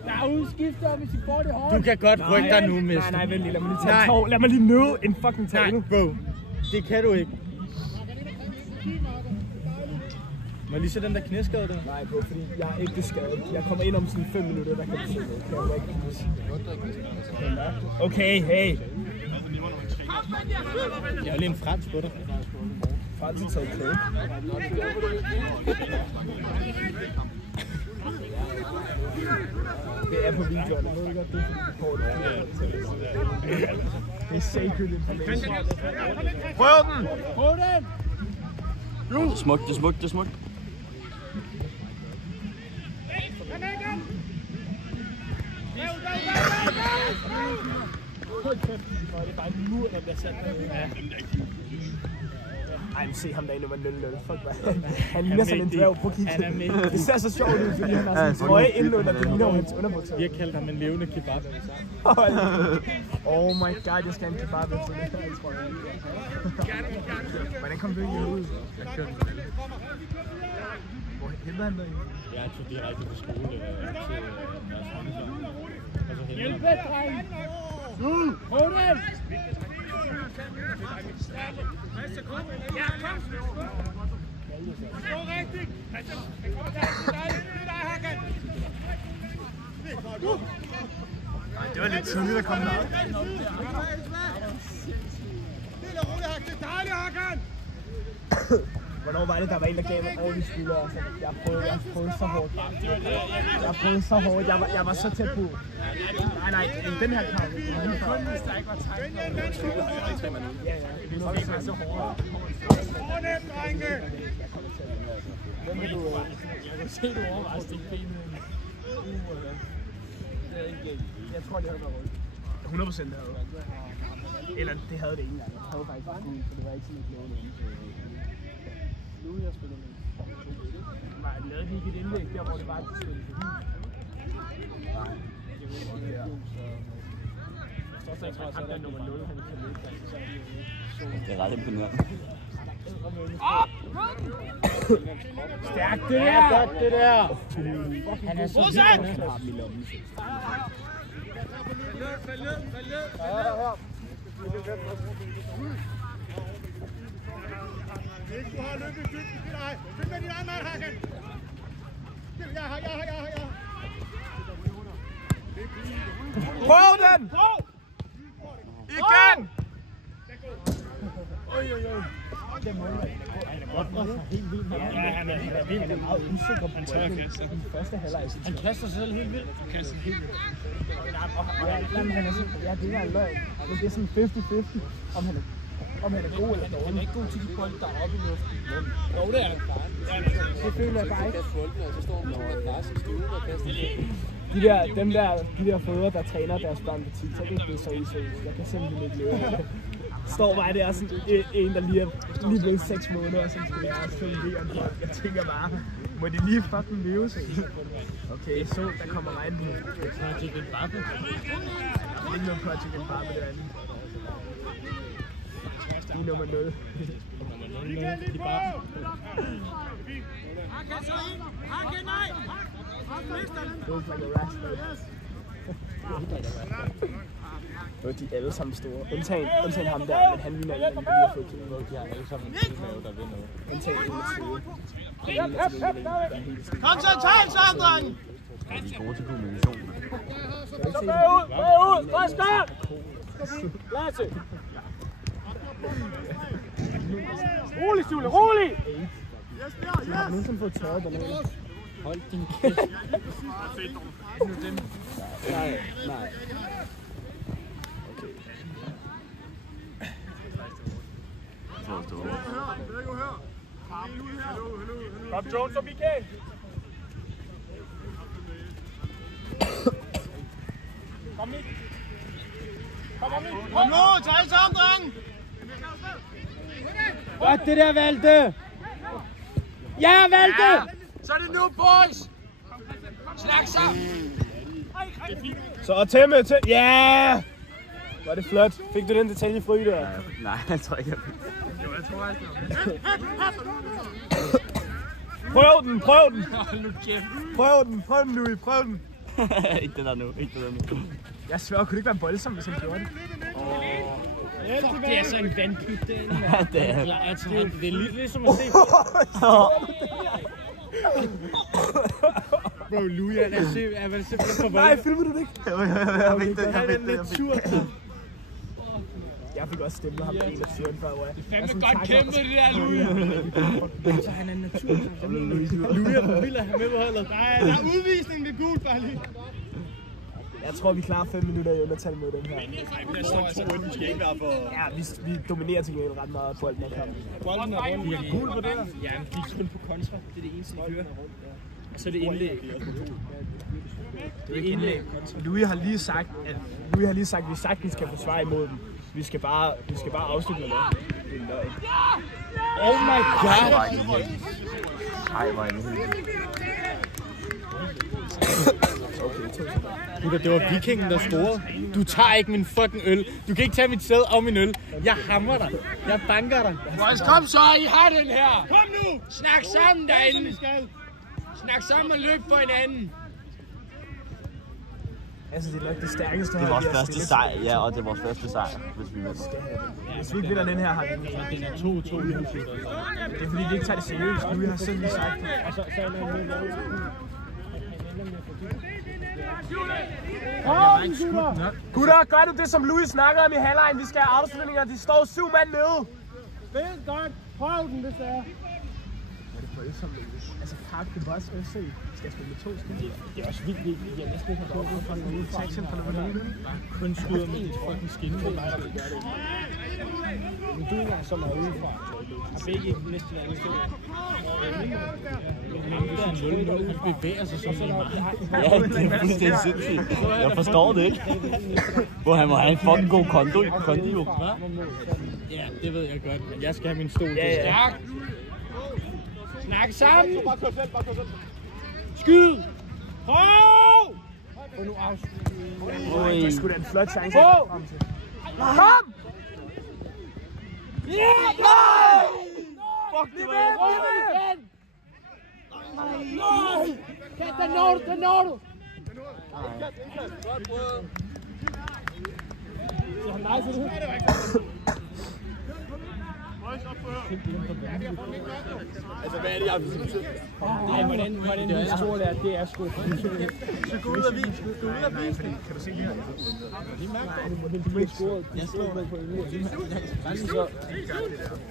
Der er udskifter, hvis I får det hårdt. Du kan godt rykke dig nu, mester. Nej, vent lige, lad mig lige tage en tår. Lad mig lige møde en fucking tango. Bro, det kan du ikke. Må jeg lige se den der knæskade der? Nej, bro, fordi jeg er ikke skadet. Jeg kommer ind om sådan 5 minutter, der kan du se noget. Okay, hey. Jeg har lige en fransk på dig. Fransk er taget coke. Det er på videoen, jeg ved godt, det er på det. Det er sacred information. Prøv den! Prøv den! Det er smukt, det er smukt, det er smukt. Hold kæft, det er bare en mur, der bliver sat derude. Ej, men se ham der i nummer 00. Fuck, han ligner sådan en dværg på kigget. Det ser så sjovt ud, fordi han har sådan en trøje inde under, det ligner hans underbukser. Vi har kaldt ham en levende kebab. Oh my god, jeg skal have en kebab efter det her, tror jeg. Hvordan kom du ikke ud? Jeg kørte den. Hvor hentede han dig? Jeg tog direkte på skole til deres håndklang. Og så hentede Hjælp væk, dreng! Prøv den! Ja, kom! Det går rigtigt! Det var lidt tidligt at komme der. Hvornår var det, der var en, der gav mig ordentligt skulder? Altså, jeg prøvede så hårdt. Jeg var så tæt på. Nej, den her kamp. Det kun hvis der ikke var tegn. Ja, det var ikke så hårdt. Overnemt, drenge! Hvem vil du... Jeg kan se, du overvejer at stikke benet ind. Jeg tror, det havde været rødt. 100% det havde. Eller det havde det ikke engang. Jeg havde faktisk bare gul, for det var ikke sådan et blående. Nu jeg spiller med. Nej, lavede de ikke et indlæg der, hvor det bare kunne spille forbi? Nej. Så tror jeg, at der nummer 0, han kan løbe der. Det er ret imponerende. Stærkt det der! godt det der! Han er så vild. Fald ned! Hvis du har løbet dybt til dig, find med din egen mand, Hakan! Jeg har. Prøv den! Igen! Oj. Den måler ikke. Han er godt nok helt vild. Ja, han er meget usikker på bolden i første halvleg. Han kaster sig selv helt vildt. Han kaster sig helt vildt. Ja, det er en løgn. Men det er sådan 50-50, om han er god eller dårlig. Han er ikke god til de bolde, der er oppe i luften. Jo, det er han. Det føler jeg bare ikke. Så står han og klarer sin stue og kaster De der fædre, der træner deres børn på TikTok, det er så useriøst. Jeg kan simpelthen ikke leve af det. Står bare der sådan en, der lige blevet 6 måneder, som skal være 5 vejer. Jeg tænker bare, må de lige fucking leve sig? Okay, så der kommer regn på. Project Mbappe. Ikke noget Project Mbappe det andet. I nummer 0. Michael, lige på! Hakke, nej! Looks like a rascal. De er alle sammen store. Undtagen ham der, men han ligner en, der lige har fået kæmpe. De har alle sammen en tilmave, der vil noget. Undtagen 21. Koncentrat sig, dreng! De er gode til kommunikation. Bagud! Frisker! Lasse! Rolig, Sule, rolig! Jeg har nogensinde fået tørret dernede. Hold din kæft. Nej. Kom Jones, så vi kan. Kom nu, tag alle sammen, dreng! Godt det der, Valde! Ja, Valde! Så er det nu, boys! Snak sammen! Så tæmme til. Ja! Var det flot. Fik du den detaljefri der? Nej, jeg tror ikke, jeg fik. Prøv den! Prøv den, Louis, prøv den! Ikke det der nu. Jeg svær, kunne det ikke være voldsomt, hvis han gjorde det? Det er sådan en vandpyt, det er. Ja, det er. Det er lidt ligesom at se Bro, Louis, han er simpelthen for vold. Nej, filmer du det ikke? Jeg fik det. Jeg fik også stemme ham på en af turen før, hvor jeg... Fandme godt kæmpet, det der, Louis! Så han er en naturkamp. Louis er for vild at have med på holdet. Nej, der er udvisning ved gult, Barley. Jeg tror, vi klarer 5 minutter i undertal med den her. Der står altså rundt, vi skal ikke være for... Ja, vi dominerer til gengæld ret meget på alt den her kamp. Bolden er rundt. Vi er gul på det her. Ja, men de er kun på kontra. Det er det eneste, de kører. Og så er det indlæg. Det er indlæg. Louis har lige sagt, at vi sagtens kan forsvare imod dem. Vi skal bare afslutte med det. Oh my god! Ej, hvor er det helt. Det var vikingen, der scorede. Du tager ikke min fucking øl. Du kan ikke tage mit sæd og min øl. Jeg hammer dig. Jeg banker dig. Boys, kom så, I har den her! Kom nu! Snak sammen derinde! Snak sammen og løb for hinanden! Altså, det er nok det stærkeste Det er hold, vores vi har første stillet. sejr, ja, og det er vores første sejr, hvis vi vinder. Hvis vi ikke vinder den her, har vi den er 2-2. Det er fordi, vi ikke tager det seriøst. Nu vi har selv lige sagt det. Gutter, gør du det, som Louis snakker om i halvlejen? Vi skal have afslutninger. De står 7 mand nede. Spil godt. Prøv den, hvis det er. Altså, Park the Boss FC skal spille med 2 skud. Det er også vildt, vi har næsten ikke har prøvet fra den ude. Taxen fra den ude. Kun skyder med dit fucking skin. Men du er engang så meget udefra. Har begge ikke næsten andet sted. Han bevæger sig som en meget. Ja, det er fuldstændig sindssygt. Jeg forstår det ikke. Hvor han må have en fucking god kondi jo. Ja, det ved jeg godt, men jeg skal have min stol til at Stærk! Snak sammen! Skyd! Prøv! Og nu afslut. Oj. Det er sgu da en flot chance. Kom! Ja! Fuck, det var igen! Nej! Den når du, den når du! Godt prøvet. Altså, hvad er det, jeg har besluttet? Ej, hvordan vi tror det er, det er sgu. Så gå ud af vis. Gå ud af vis. Kan du se lige? Du må ikke score. Jeg slår mig på en uge.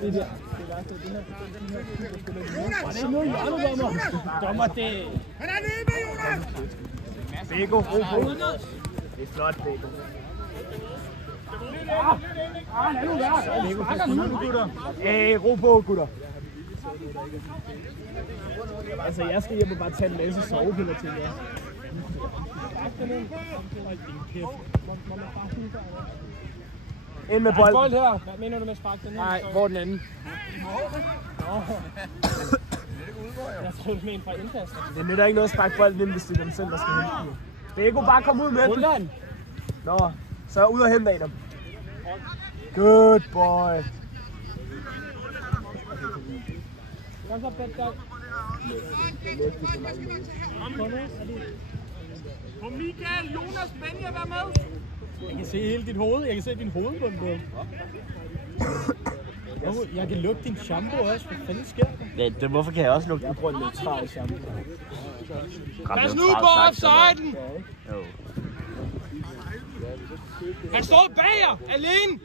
Det der. Det er nu i hjørnet, dommer. Dommer, det... Han er løbet, Jonas! Bego, ro på. Det er flot, Bego. Lad nu være. Bego, sparker nu, gutter. Ro på, gutter. Altså, jeg skal hjem og bare tage en masse sovepiller til jer. Ind med bolden. Bold her! Hvad mener du med at sparke den her? Nej, hvor er den anden? Jeg tror, du mener fra indkast. Det nytter ikke noget at sparke bolden ind, hvis det er dem selv, der skal hente den. Bego, bare kom ud med den. Nå, så ud og hente af dem. Good boy. Kom så, Peter. Kom Michael, Jonas, Benja, vær med! Jeg kan se hele dit hoved. Jeg kan se din hovedbund på. Jeg kan lugte din shampoo også. Hvad fanden sker der? Ja, det, hvorfor kan jeg også lugte? Jeg bruger en neutral shampoo. Pas nu på offsiden! Jo. Han står bag jer! Alene!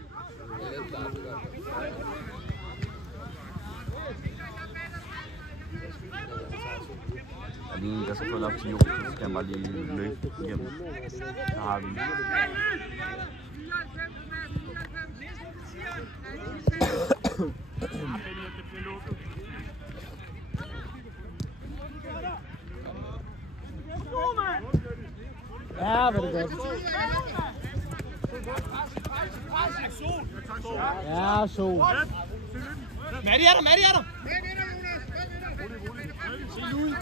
Alene, der skal få op til jorden, så skal jeg bare lige løbe igennem. Så har vi. Ja, hvor er det godt. Ja, så. Matti er der, Matti er der! Se Louis!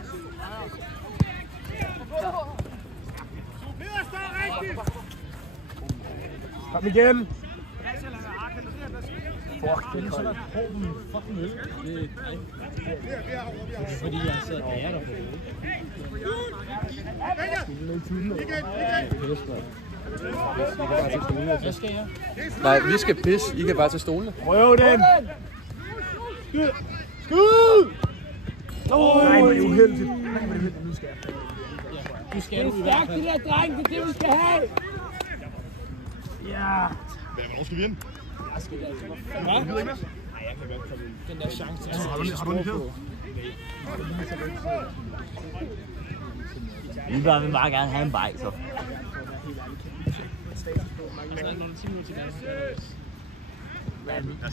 Ned og stå rigtigt! Kom igen. Fuck, det er sådan, at Preben fucking øl. Det er fordi, jeg sidder og bærer dig på øl. Hvad skal jeg? Nej, vi skal pisse. I kan bare tage stolene. Prøv den. Skud. Skud. Nej, det er uheldigt. Nej, det er uheldigt. Nu skal jeg. Du skal ud i hvert fald. Det der dreng, det er det, vi skal have. Ja. Hvornår skal vi ind? Hvad? Den der chance til at Har du den her? Vi vil bare gerne have en bike, så.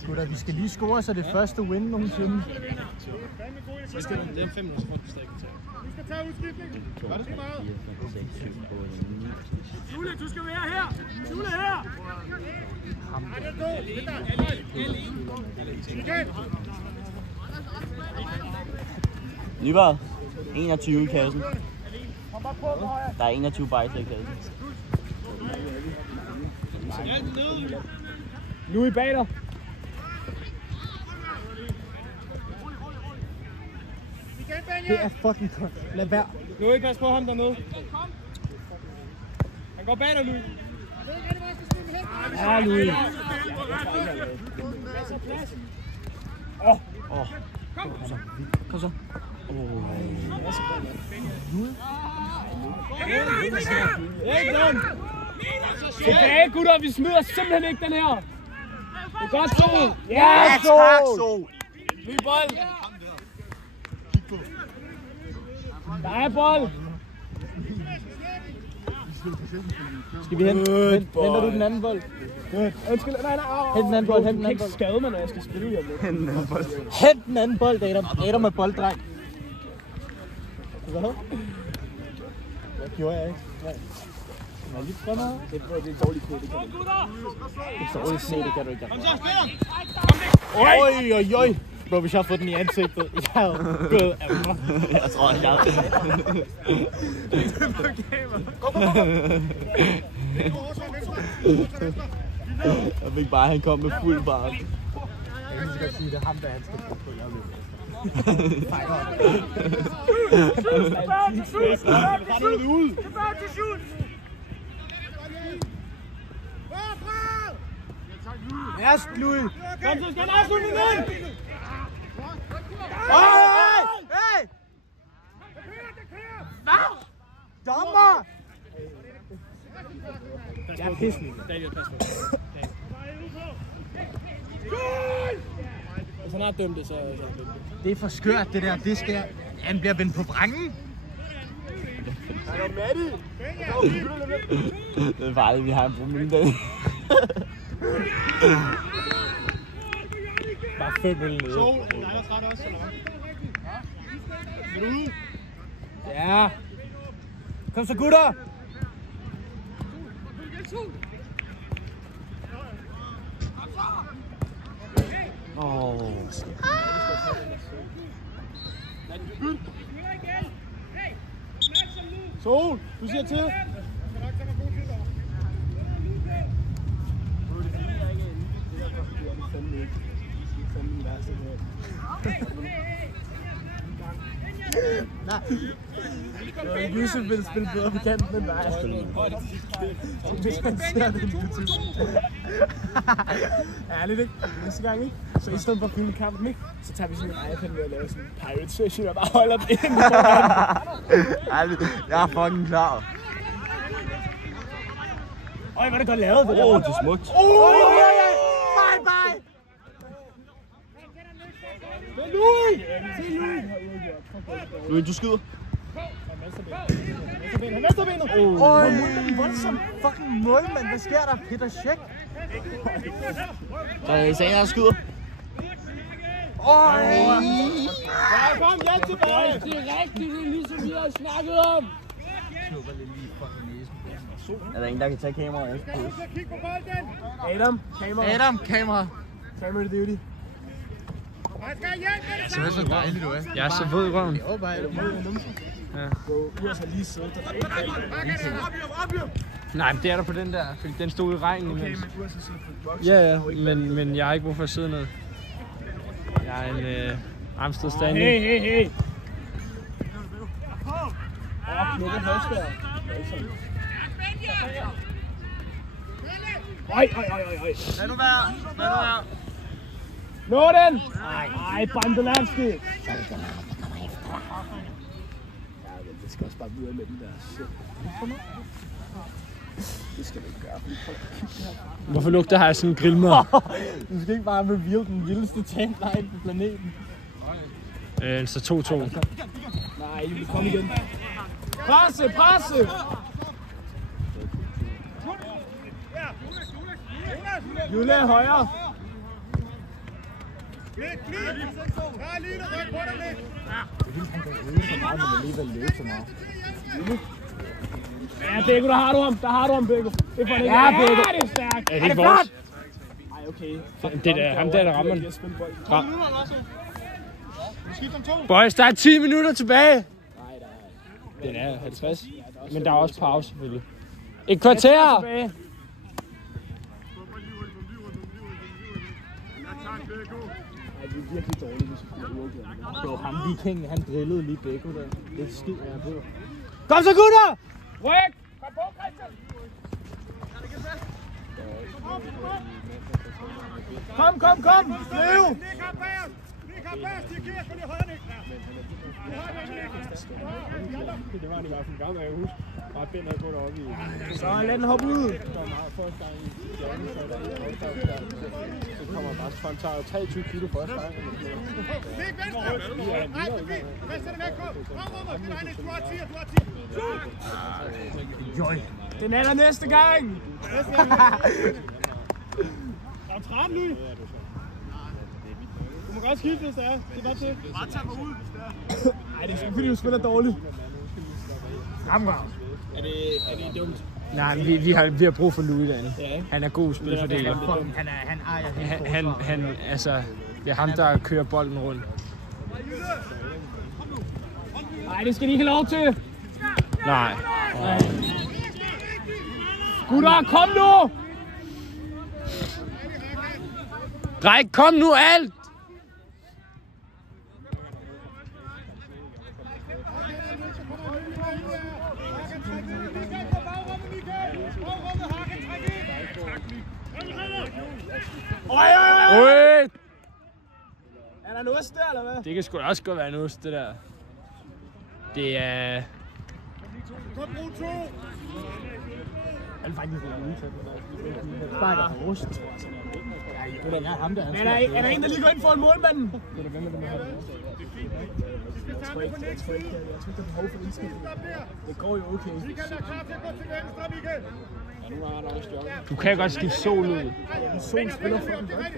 Gutter, vi skal lige score, så det første win nogensinde. Det er 5 minutter, så får du stadig til. Du skal tage udskiftning. Var det så meget? Jule, du skal være her. Jule her. Nej, det er dog. Michael. Nyberg. 21 i kassen. Der er 21 bajser i kassen. Louis bag dig. Det er fucking godt. Lad være. Louis, pas på ham dernede. Han går bag dig, Louis. Ja, Louis. Kom så. Tilbage, gutter. Vi smider simpelthen ikke den her. Det er godt, Sol. Ja, tak, Sol. Ny bold. Der er bold. Skal vi henter du den anden bold? Undskyld, nej. Hent den anden bold, Du kan ikke skade mig, når jeg skal spille hjem. Hent den anden bold. Hent den anden bold, Adam. Adam er bolddreng. Hvad? Hvad gjorde jeg ikke? Nej. Jeg er lidt fremme. Det er en dårlig knæ, det kan du ikke. Det er dårlig knæ, det kan du ikke. Kom så, spiller! Oj. Bro, hvis jeg har fået den i ansigtet, jeg havde gået af mig. Jeg tror, jeg har Jeg fik bare, han kom med fuld fart. Jeg kan så godt sige, det er ham, der er han skal på Værsg, Louis! Kom så, skal han afslutte den! Hey! Dommer! Jeg er pissen. Daniel, pas på. Hvis han har dømt det, så er det. Det er for skørt, det der. Det skal... Han bliver vendt på vrangen. Det er farligt, vi har en promille. Bare 5 øl nede. Sol, er dig træt også, eller hvad? Vil du ud? Ja. Kom så, gutter. Sol, du siger til. Yusuf vil spille bedre på kanten end dig. Hvis man ser det på YouTube. Ærligt, ikke? Næste gang, ikke? Så i stedet for at filme kampen, ikke? Så tager vi sådan en iPad med at lave sådan en pirate session og bare holder den inde foran. Jeg er fucking klar. Øj, hvor er det godt lavet, det der. Det er smukt. Bye! Louis, du skyder. Han venstrebenet. Øj, en voldsom fucking målmand. Hvad sker der? Peter Schick. Så jeg sagde, jeg skyder. Øj! Ja, kom, hjælp tilbage! Det er rigtigt, det er ligesom vi har snakket om. Er der en, der kan tage kameraet? Kig på bolden! Adam, kamera. Adam, kamera. Camera duty. Han skal hjælpe! Så er så dejligt, du er. Jeg er så våd i røven. Jo, bare Adam. Ja. Du har så lige siddet der. Nej, men det er der på den der, fordi den stod i regnen Okay, imens. men du har så siddet på et boks. Ja, men jeg har ikke brug for at sidde ned. Jeg er en Amsted standing. Hey. Knækker højskær. Oj. Lad nu være. Nå den! Ej, Bandelanski. Ja, det skal også bare videre med den der shit. Det skal du ikke gøre. Hvorfor lugter her sådan en grillmad? Du skal ikke bare reveal den vildeste tagline på planeten. Så 2-2. Nej, vi kommer igen. Presse! Jule er højre. Lidt! Der er lige noget ryg på dig lidt! Det er vildt, han kan øge så meget, men alligevel løbe så meget. Ja, Bækko, der har du ham, Bækko. Det er for det. Ja, Bækko. Ja, det er stærkt. Er det ikke vores? Ej, okay. Det er ham der rammer den. Skift om 2. Boys, der er 10 minutter tilbage. Nej, den er 50. Men der er også pause, selvfølgelig. Et kvarter! Ej, det er virkelig dårligt, hvis vi får uafgjort. Det var ham, vikingen, han drillede lige Bækko der. Det er skidt, jeg på. Kom så, gutter! Ryk! Kom på, Christian! Kom! Løv! Læg ham bag os! Læg ham bag os! De er kære, for de holder ikke. Det var han i hvert fald gammel, jeg kan huske. Bare Ben havde gået op i. Så lad den hoppe ud. Det var meget første gang i anden, så der kommer bare så han tager 23 kilo første gang. Læg venstre! Nej, forbi! Christian er væk på! Fremrummet! Det er en, du har 10, du har 10! Joj. Den er der næste gang. Der er 13 nu! Du må godt skifte, hvis det er. Det er bare til. Bare tag mig ud, hvis det er. Nej, det er fordi du spiller dårligt. Fremgang. Er det dumt? Nej, men vi har brug for Louis derinde. Ja. Han er god spilfordeler. Han ejer han altså, det er ham, der kører bolden rundt. Nej, det skal de ikke have lov til. Nej. Gutter, kom nu! Dreng, kom nu alt! Oj! Er der en ost der, eller hvad? Det kan sgu da også godt være en ost, det der. Det er... Kom, brug 2! Han er faktisk en sparker på ost. Det er ham, der Er der en, der lige går ind for en målmanden? Jeg tror ikke, der er behov for indskiftning. Det går jo okay. Michael er klar til at gå til venstre, Michael. Du kan godt skifte Sol ud. Sol spiller for den godt.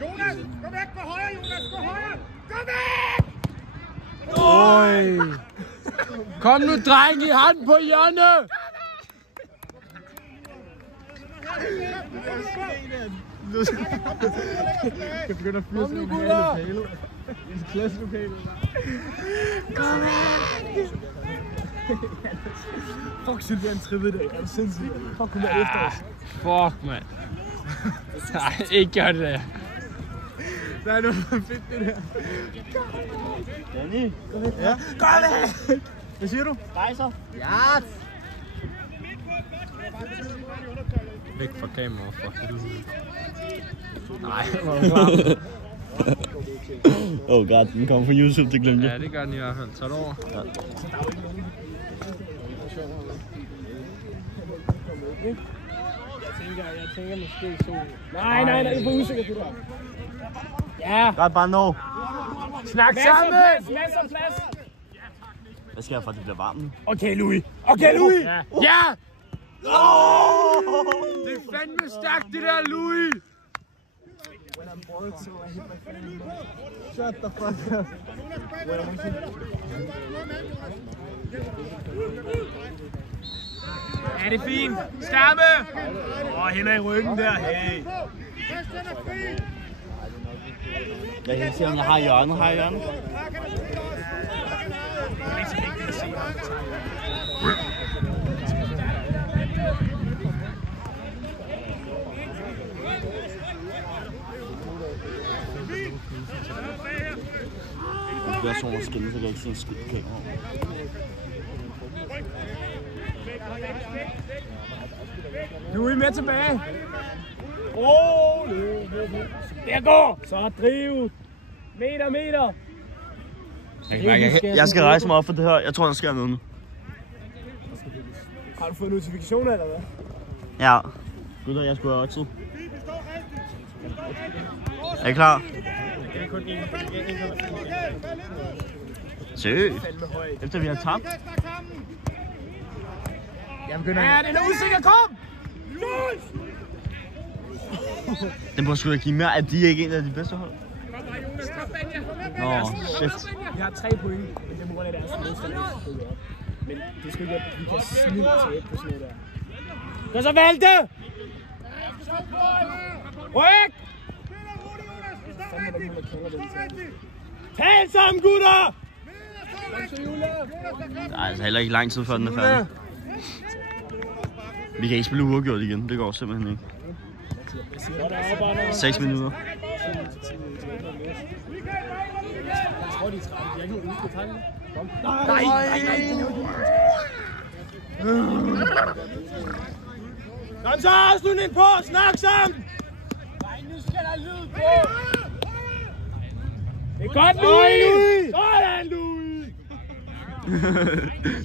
Jonas, gå væk på højre, Jonas, gå højre! Gå væk! Oj! Kom nu, dreng, i hånden på hjørnet! Jeg begynder at fyre sådan en hale lokale. En klasselokale. Kom væk! Fuck, Sylvian trippede i dag. Er du sindssygt? Fuck, hun er efter os. Fuck, mand. Nej, ikke gør det der. Der er noget fedt, det der. Danny? Ja. Gør det! Hvad siger du? Rejser? Ja! Væk fra kameraet, for helvede. Nej, hvor er du klar? Oh god, den kommer på YouTube, det glemte jeg. Ja, det gør den i hvert fald. Tag det over. Ja. Jeg tænker måske Sol. Nej, det er for usikkert, det der. Ja! Godt, bare nå. Snak sammen! Masser af plads! Hvad sker der for, at det bliver varmt nu? Okay, Louis! Okay, Louis! Ja! Ja! Det er fandme stærkt, det der, Louis! Shut the fuck up. Er det fint? Stamme! Hænder i ryggen der. Hey! Christian er fri! Jeg kan se, om jeg har hjørnet. Har jeg hjørnet? Det bliver sådan nogle skinne, så jeg ikke se en skid på kameraet. Nu er I med tilbage. Der går! Så driv! Meter! Jeg skal rejse mig op for det her. Jeg tror, der sker noget nu. Har du fået notifikationer, eller hvad? Ja. Gutter, jeg skulle have oddset. Er I klar? Søg. Efter vi har tabt. Ja, den er usikker, kom! Den må sgu da give mere, at de ikke er en af de bedste hold. Nå, shit. Vi har 3 point, men det må grund af deres modstander. Men det skal ikke, at vi kan snille tabe på sådan noget der. Hvad så valgte? Ryk! Tal sammen, gutter! Der er altså heller ikke lang tid før den er færdig. Vi kan ikke spille uafgjort igen, det går simpelthen ikke. 6 minutter. Nej! Kom så, afslutning på! Snak sammen! Nu skal der lyd på! Det er godt, Louis! Sådan, Louis!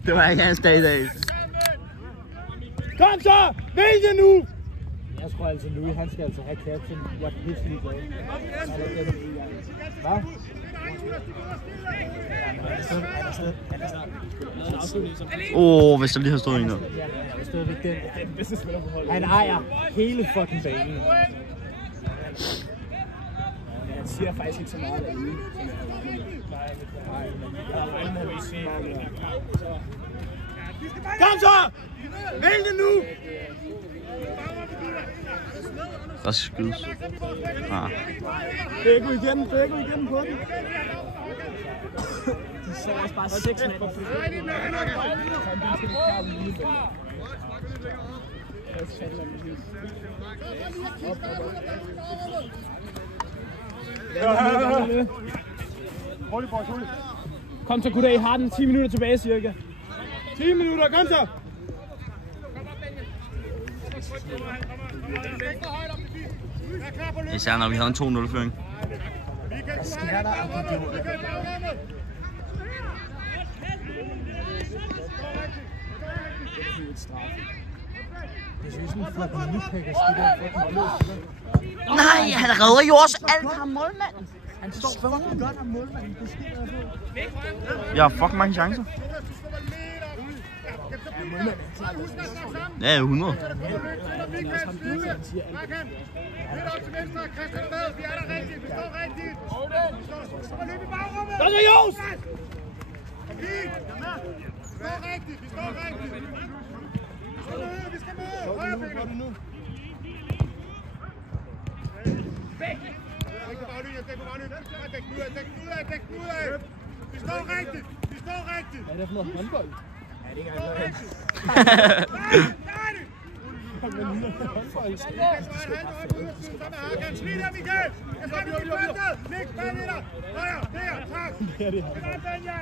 Det var ikke hans dag i dag. Kom så! Vælg det nu! Jeg tror altså, Louis, han skal altså have captain. Jeg er pisselig glad. Hvad? Hvis der lige har stået en der. Han ejer hele fucking banen. Han siger faktisk ikke så meget derude. Kom så! Vælg det nu! Der skal skydes. Bækko igen på den. De så også bare 6 mand. Kom så, gutter, I har den 10 minutter tilbage, cirka. 10 minutter, kom så! Især når vi havde en 2-0-føring. Hvad sker der? Det synes sådan en fucking nypækker skidt af fucking blød. Nej, han redder jo også alt ham målmanden. Han står fucking godt af målmanden. Det skidt af på. Jeg har fucking mange chancer. Ja, 100. Lidt op til venstre, Christian Bad, vi er der rigtigt, vi står rigtigt. Vi står løb i bagrummet. Kom så, Jos! Fint, vi står rigtigt, vi står rigtigt. Vi skal møde, højre bækker. Dæk på baglinjen, dæk på baglinjen. Dæk den ud af. Vi står rigtigt, vi står rigtigt. Hvad er det for noget håndbold? Ja, det er ikke engang. Smid der, Michael! Jeg skal blive plantet! Læg bag i dig! Højre, der, tak! Det er det. Det er den, ja!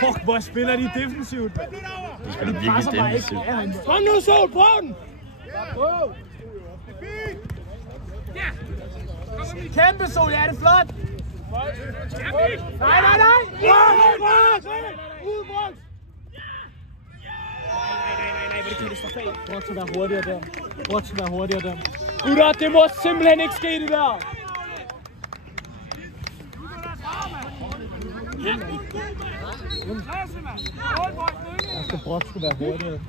Fuck, hvor spiller de defensivt. Det spiller virkelig defensivt. Kom nu, Sol, prøv den! Kæmpe Sol, ja, det er flot! Nej! Brok skal være hurtigere der. Brok skal være hurtigere der. Gutter, det må simpelthen ikke ske, det der. Der skal Brok skal være hurtigere.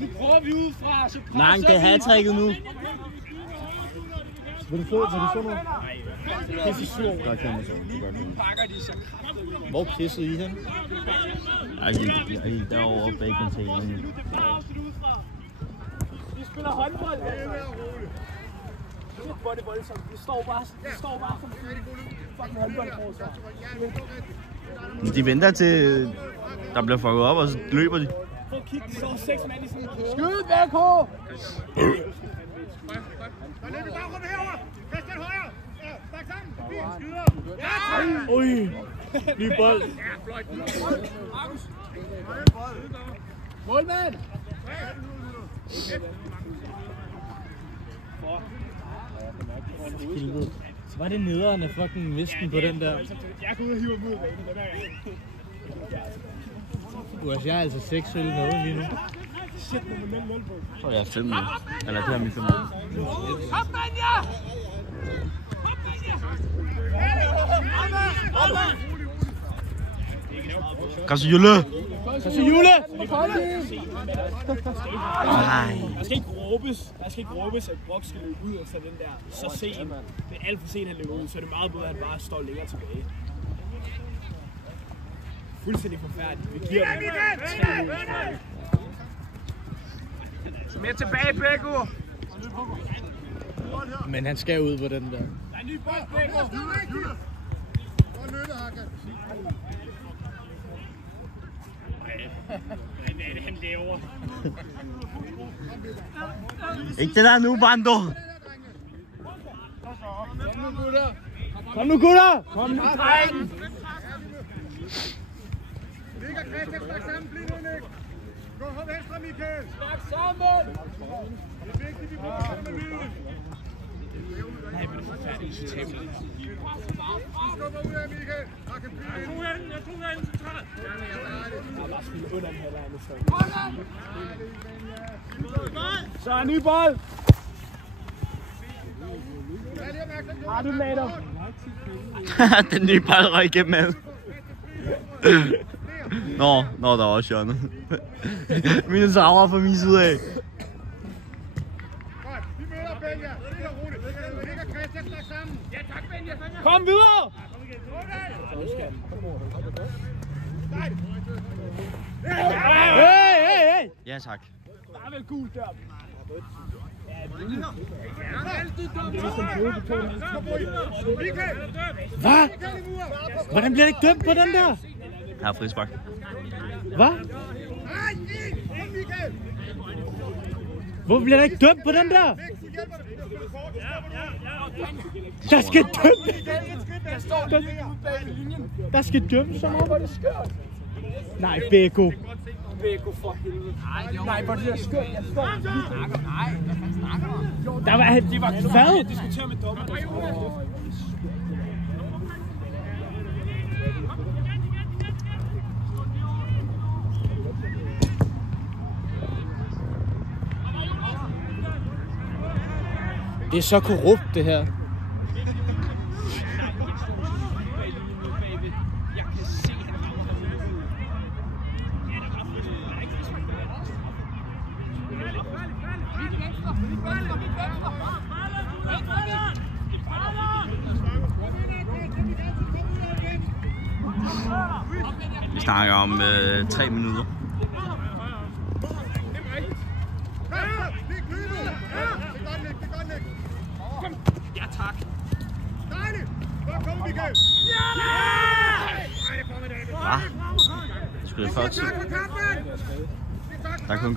Nu prøver vi udefra, så Nej, han kan have tricket nu. Vil du få noget? Der kan man så. Hvor pissede I hen? Jeg gik derovre bag containeren. Vi spiller håndbold. Hvor er det voldsomt. Vi står bare som fucking håndboldforsvar. De venter til der bliver fucket op, og så løber de. Prøv at kigge, de står 6 mand i sådan en kode. skyd væk, H! Der løb i bagrummet herovre! Christian højre! Stak sammen! Fint, skyder! Ja, Ui, ny bold. Målmand! Helvede. Så var det nederen af fucking visken på den der. Jeg går ud og hiver dem ud af banen, den her gang. Jeg er altså 6 med lige nu. Shit, nummer 0-0 på. Så er jeg 5 med. Eller det har vi 5 med. Kom, Manja! Kom så, Jule! Så Jule! Nej. Der skal ikke råbes, at Brok skal løbe ud efter den der så sent. Det er alt for sent, han løber ud, så er det meget bedre, at han bare står længere tilbage. fuldstændig forfærdeligt. Vi giver dem 3 minutter. Mere tilbage, Bækko. Men han skal ud på den der. Der er en ny bold, Bækko. Godt nytte, Hakan. Hvad er det, han laver? Ikke det der nu, Brando! Kom nu, gutter! Kom nu, dreng! Ligger Christian, snak sammen, bliv nu, Nick. Gå venstre, Michael. Snak sammen! Det er vigtigt, vi får sammen med lyden. Nej, men det er forfærdeligt, så taber vi. Skubber ud af, Michael. Hakan, bliv ind. Jeg tog den centralt. Der er bare spillet under den her lejne. Så er en ny bold! Har du med dig? Den nye bold røg igennem alt. Nå, der var også hjørnet. Mine savrer fra min side af. Godt, vi møder Benja. Ligger roligt. Ligger Christian, snak sammen. Ja, tak, Benja. Kom videre! Hey! Ja, tak. Der er vel gult der. Hvad? Hvordan bliver det ikke dømt på den der? Her er frispark. Hvad? Hvorfor bliver der ikke dømt på den der? Der skal dømme. Der skal dømme så meget, hvor det skørt. Nej, Bækko. Bækko for helvede. Nej, hvor det der skørt. Jeg står lige. Nej, hvad fanden snakker du om? Der var det var hvad? Jeg diskuterer med dommer. Det er så korrupt, det her. Vi snakker om 3 minutter. Ja, tak. Dejligt! Godt kommet, Michael! Hvad? Skulle det først? Der er kun